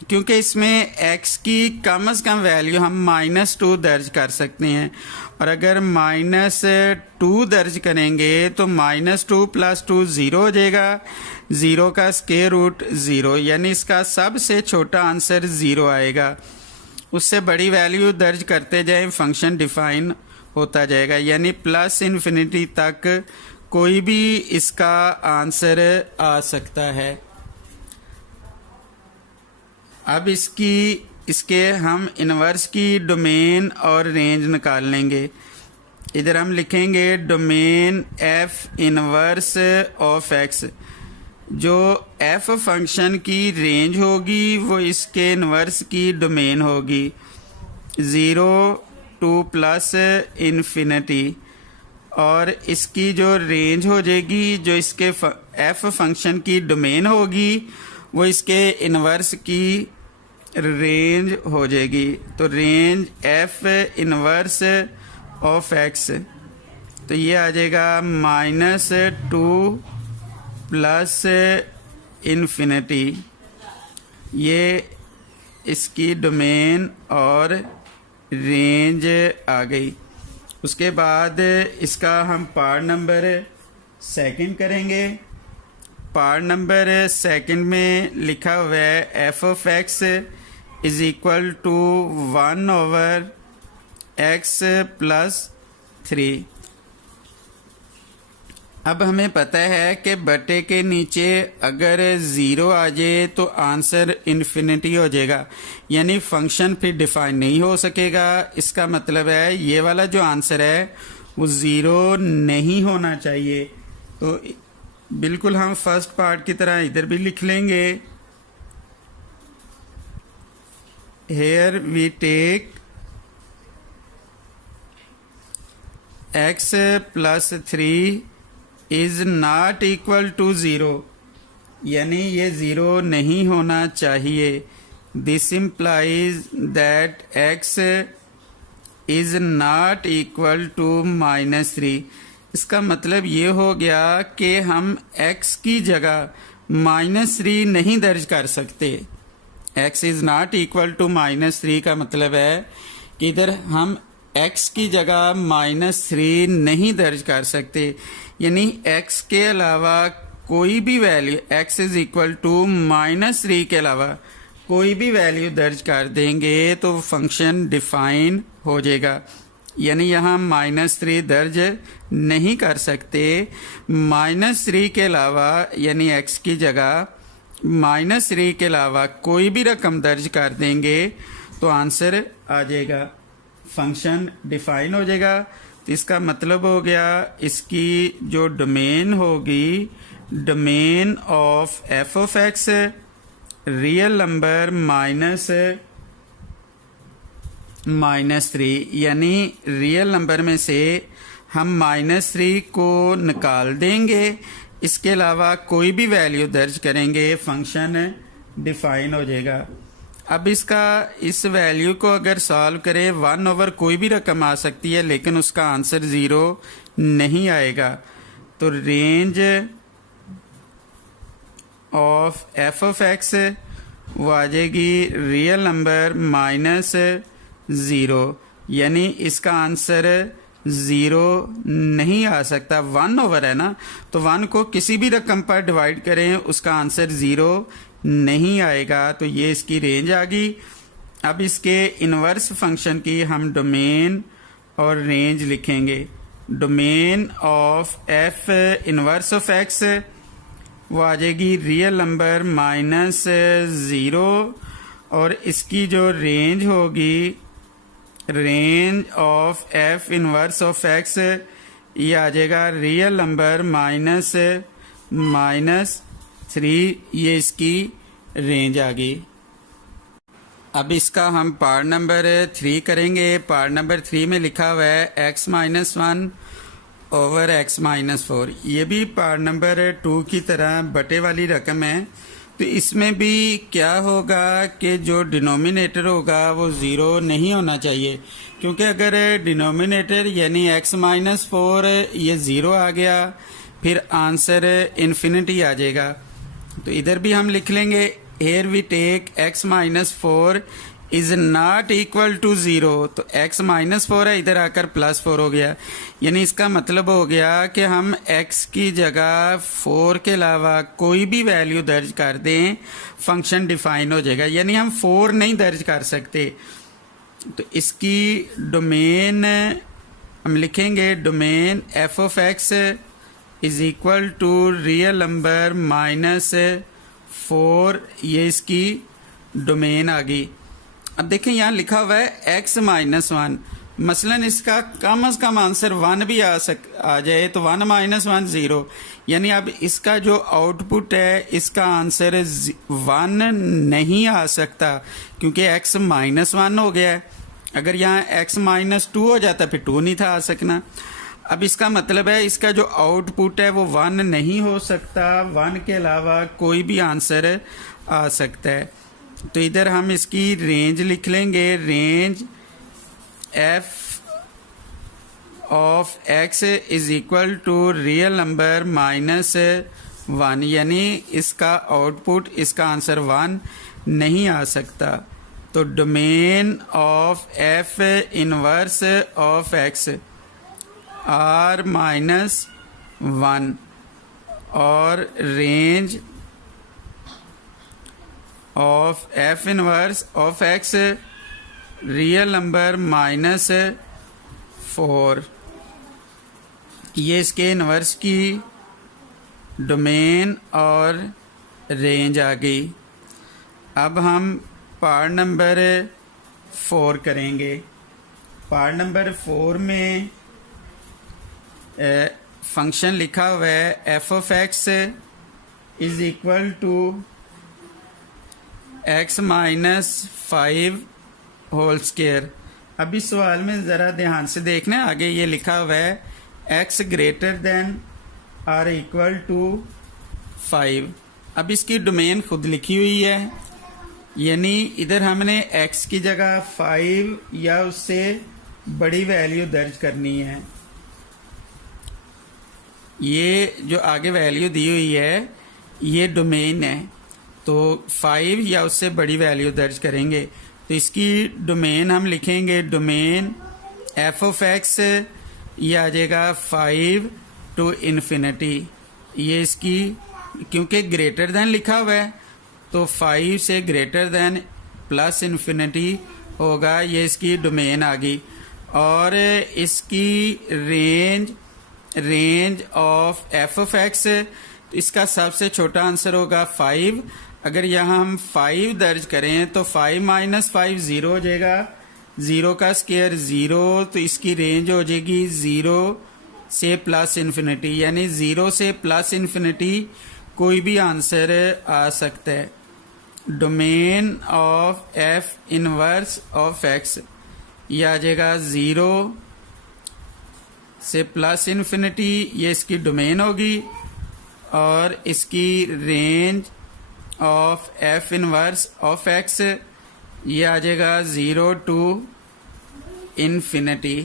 क्योंकि इसमें x की कम से कम वैल्यू हम -2 दर्ज कर सकते हैं, और अगर -2 दर्ज करेंगे तो -2 प्लस 2 0 हो जाएगा। 0 का स्क्वायर रूट 0, यानी इसका सबसे छोटा आंसर 0 आएगा। उससे बड़ी वैल्यू दर्ज करते जाएं फंक्शन डिफाइन होता जाएगा, यानी प्लस इन्फिनिटी तक कोई भी इसका आंसर आ सकता है। अब इसके हम इन्वर्स की डोमेन और रेंज निकाल लेंगे। इधर हम लिखेंगे domain f inverse of x। जो f फंक्शन की रेंज होगी वो इसके इन्वर्स की डोमेन होगी 0 to प्लस इन्फिनिटी, और इसकी जो रेंज हो जाएगी जो इसके f फंक्शन की डोमेन होगी वो इसके इन्वर्स की रेंज हो जाएगी। तो range f inverse of x तो ये आ जाएगा -2 प्लस इन्फिनिटी, ये इसकी डोमेन और रेंज आ गई। उसके बाद इसका हम पार्ट नंबर सेकंड करेंगे। पार्ट नंबर सेकंड में लिखा हुआ है f of x is equal to 1/x plus 3। अब हमें पता है कि बटे के नीचे अगर 0 आ जाए तो आंसर इन्फिनिटी हो जाएगा, यानी फंक्शन फिर डिफाइन नहीं हो सकेगा। इसका मतलब है ये वाला जो आंसर है वो 0 नहीं होना चाहिए। तो बिल्कुल हम फर्स्ट पार्ट की तरह इधर भी लिख लेंगे here we take x plus 3 is not equal to 0, यानी ये 0 नहीं होना चाहिए। This implies that x is not equal to -3। इसका मतलब ये हो गया कि हम x की जगह -3 नहीं दर्ज कर सकते। x is not equal to -3 का मतलब है कि इधर हम x की जगह -3 नहीं दर्ज कर सकते, यानी x के अलावा कोई भी value x is equal to -3 के अलावा कोई भी वैल्यू दर्ज कर देंगे तो फंक्शन डिफाइन हो जाएगा। यानी यहाँ -3 दर्ज नहीं कर सकते। -3 के अलावा यानी x की जगह -3 के अलावा कोई भी रकम दर्ज कर देंगे तो आंसर आ जाएगा, फंक्शन डिफाइन हो जाएगा। तो इसका मतलब हो गया इसकी जो डोमेन होगी, domain of f of x real number -3, यानी रियल नंबर में से हम -3 को निकाल देंगे, इसके अलावा कोई भी वैल्यू दर्ज करेंगे, फंक्शन डिफाइन हो जाएगा। अब इसका इस वैल्यू को अगर सॉल्व करें 1 ओवर कोई भी रकम आ सकती है, लेकिन उसका आंसर 0 नहीं आएगा। तो range of f of x वो आ जाएगी रियल नंबर -0, यानी इसका आंसर 0 नहीं आ सकता। 1 ओवर है ना, तो 1 को किसी भी रकम पर डिवाइड करें उसका आंसर 0 नहीं आएगा। तो ये इसकी रेंज आ गई। अब इसके इन्वर्स फंक्शन की हम डोमेन और रेंज लिखेंगे। Domain of F inverse of x वो आ जाएगी रियल नंबर -0, और इसकी जो रेंज होगी, range of F inverse of x, ये आ जाएगा रियल नंबर -3, ये इसकी रेंज आ गई। अब इसका हम पार्ट नंबर 3 करेंगे। पार्ट नंबर 3 में लिखा हुआ है x-1 ओवर x-4। ये भी पार्ट नंबर 2 की तरह बटे वाली रकम है। तो इसमें भी क्या होगा कि जो डिनोमिनेटर होगा वो 0 नहीं होना चाहिए, क्योंकि अगर डिनोमिनेटर यानी x-4 ये 0 आ गया फिर आंसर इन्फिनिटी आ जाएगा। तो इधर भी हम लिख लेंगे here we take x-4 is not equal to 0। तो x-4 है, इधर आकर +4 हो गया, यानी इसका मतलब हो गया कि हम x की जगह 4 के अलावा कोई भी वैल्यू दर्ज कर दें फंक्शन डिफाइन हो जाएगा, यानी हम 4 नहीं दर्ज कर सकते। तो इसकी डोमेन हम लिखेंगे, domain f of x is equal to real number -4, ये इसकी डोमेन आ गई। अब देखें यहाँ लिखा हुआ है x-1, मसलन इसका कम से कम आंसर 1 भी आ जाए तो 1 -1 0, यानी अब इसका जो आउटपुट है इसका आंसर 1 नहीं आ सकता, क्योंकि x-1 हो गया है। अगर यहाँ x-2 हो जाता फिर 2 नहीं था आ सकना। अब इसका मतलब है इसका जो आउटपुट है वो 1 नहीं हो सकता, 1 के अलावा कोई भी आंसर आ सकता है। तो इधर हम इसकी रेंज लिख लेंगे, range f of x is equal to real number -1, यानी इसका आउटपुट इसका आंसर 1 नहीं आ सकता। तो domain of f inverse of x r-1 और range of f inverse of x real number -4, ये इसके इनवर्स की डोमेन और रेंज आ गई। अब हम पार्ट नंबर 4 करेंगे। पार्ट नंबर 4 में फंक्शन लिखा हुआ है f of x is equal to x-5 whole square. अब इस सवाल में ज़रा ध्यान से देखना है, आगे ये लिखा हुआ है x greater than or equal to 5। अब इसकी डोमेन खुद लिखी हुई है, यानी इधर हमने x की जगह 5 या उससे बड़ी वैल्यू दर्ज करनी है। ये जो आगे वैल्यू दी हुई है ये डोमेन है। तो 5 या उससे बड़ी वैल्यू दर्ज करेंगे। तो इसकी डोमेन हम लिखेंगे, डोमेन एफ ऑफ एक्स ये आ जाएगा 5 टू इन्फिनिटी। ये इसकी क्योंकि ग्रेटर देन लिखा हुआ है तो 5 से ग्रेटर देन प्लस इन्फिनिटी होगा, ये इसकी डोमेन आ गई। और इसकी range of f of x, इसका सबसे छोटा आंसर होगा 5। अगर यहाँ हम 5 दर्ज करें तो 5 माइनस 5 0 हो जाएगा, 0 का स्क्वायर 0, तो इसकी रेंज हो जाएगी 0 से प्लस इन्फिनिटी, यानी 0 से प्लस इन्फिनिटी कोई भी आंसर आ सकता है। Domain of F inverse of x ये आ जाएगा 0 से प्लस इन्फिनिटी, ये इसकी डोमेन होगी। और इसकी range of F inverse of x ये आ जाएगा 0 टू इन्फिनिटी।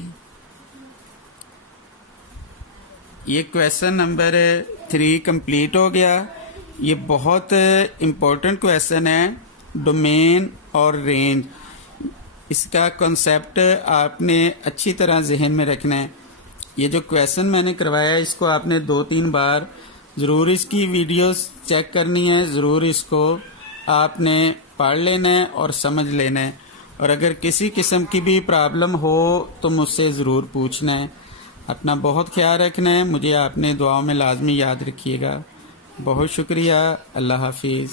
ये क्वेश्चन नंबर 3 कंप्लीट हो गया। ये बहुत इम्पोर्टेंट क्वेश्चन है, डोमेन और रेंज। इसका कॉन्सेप्ट आपने अच्छी तरह जहन में रखना है। ये जो क्वेश्चन मैंने करवाया है इसको आपने 2-3 बार ज़रूर इसकी वीडियोस चेक करनी है, ज़रूर इसको आपने पढ़ लेना है और समझ लेना है। और अगर किसी किस्म की भी प्रॉब्लम हो तो मुझसे ज़रूर पूछना है। अपना बहुत ख्याल रखना है, मुझे आपने दुआओं में लाजमी याद रखिएगा। बहुत शुक्रिया, अल्लाह हाफिज़।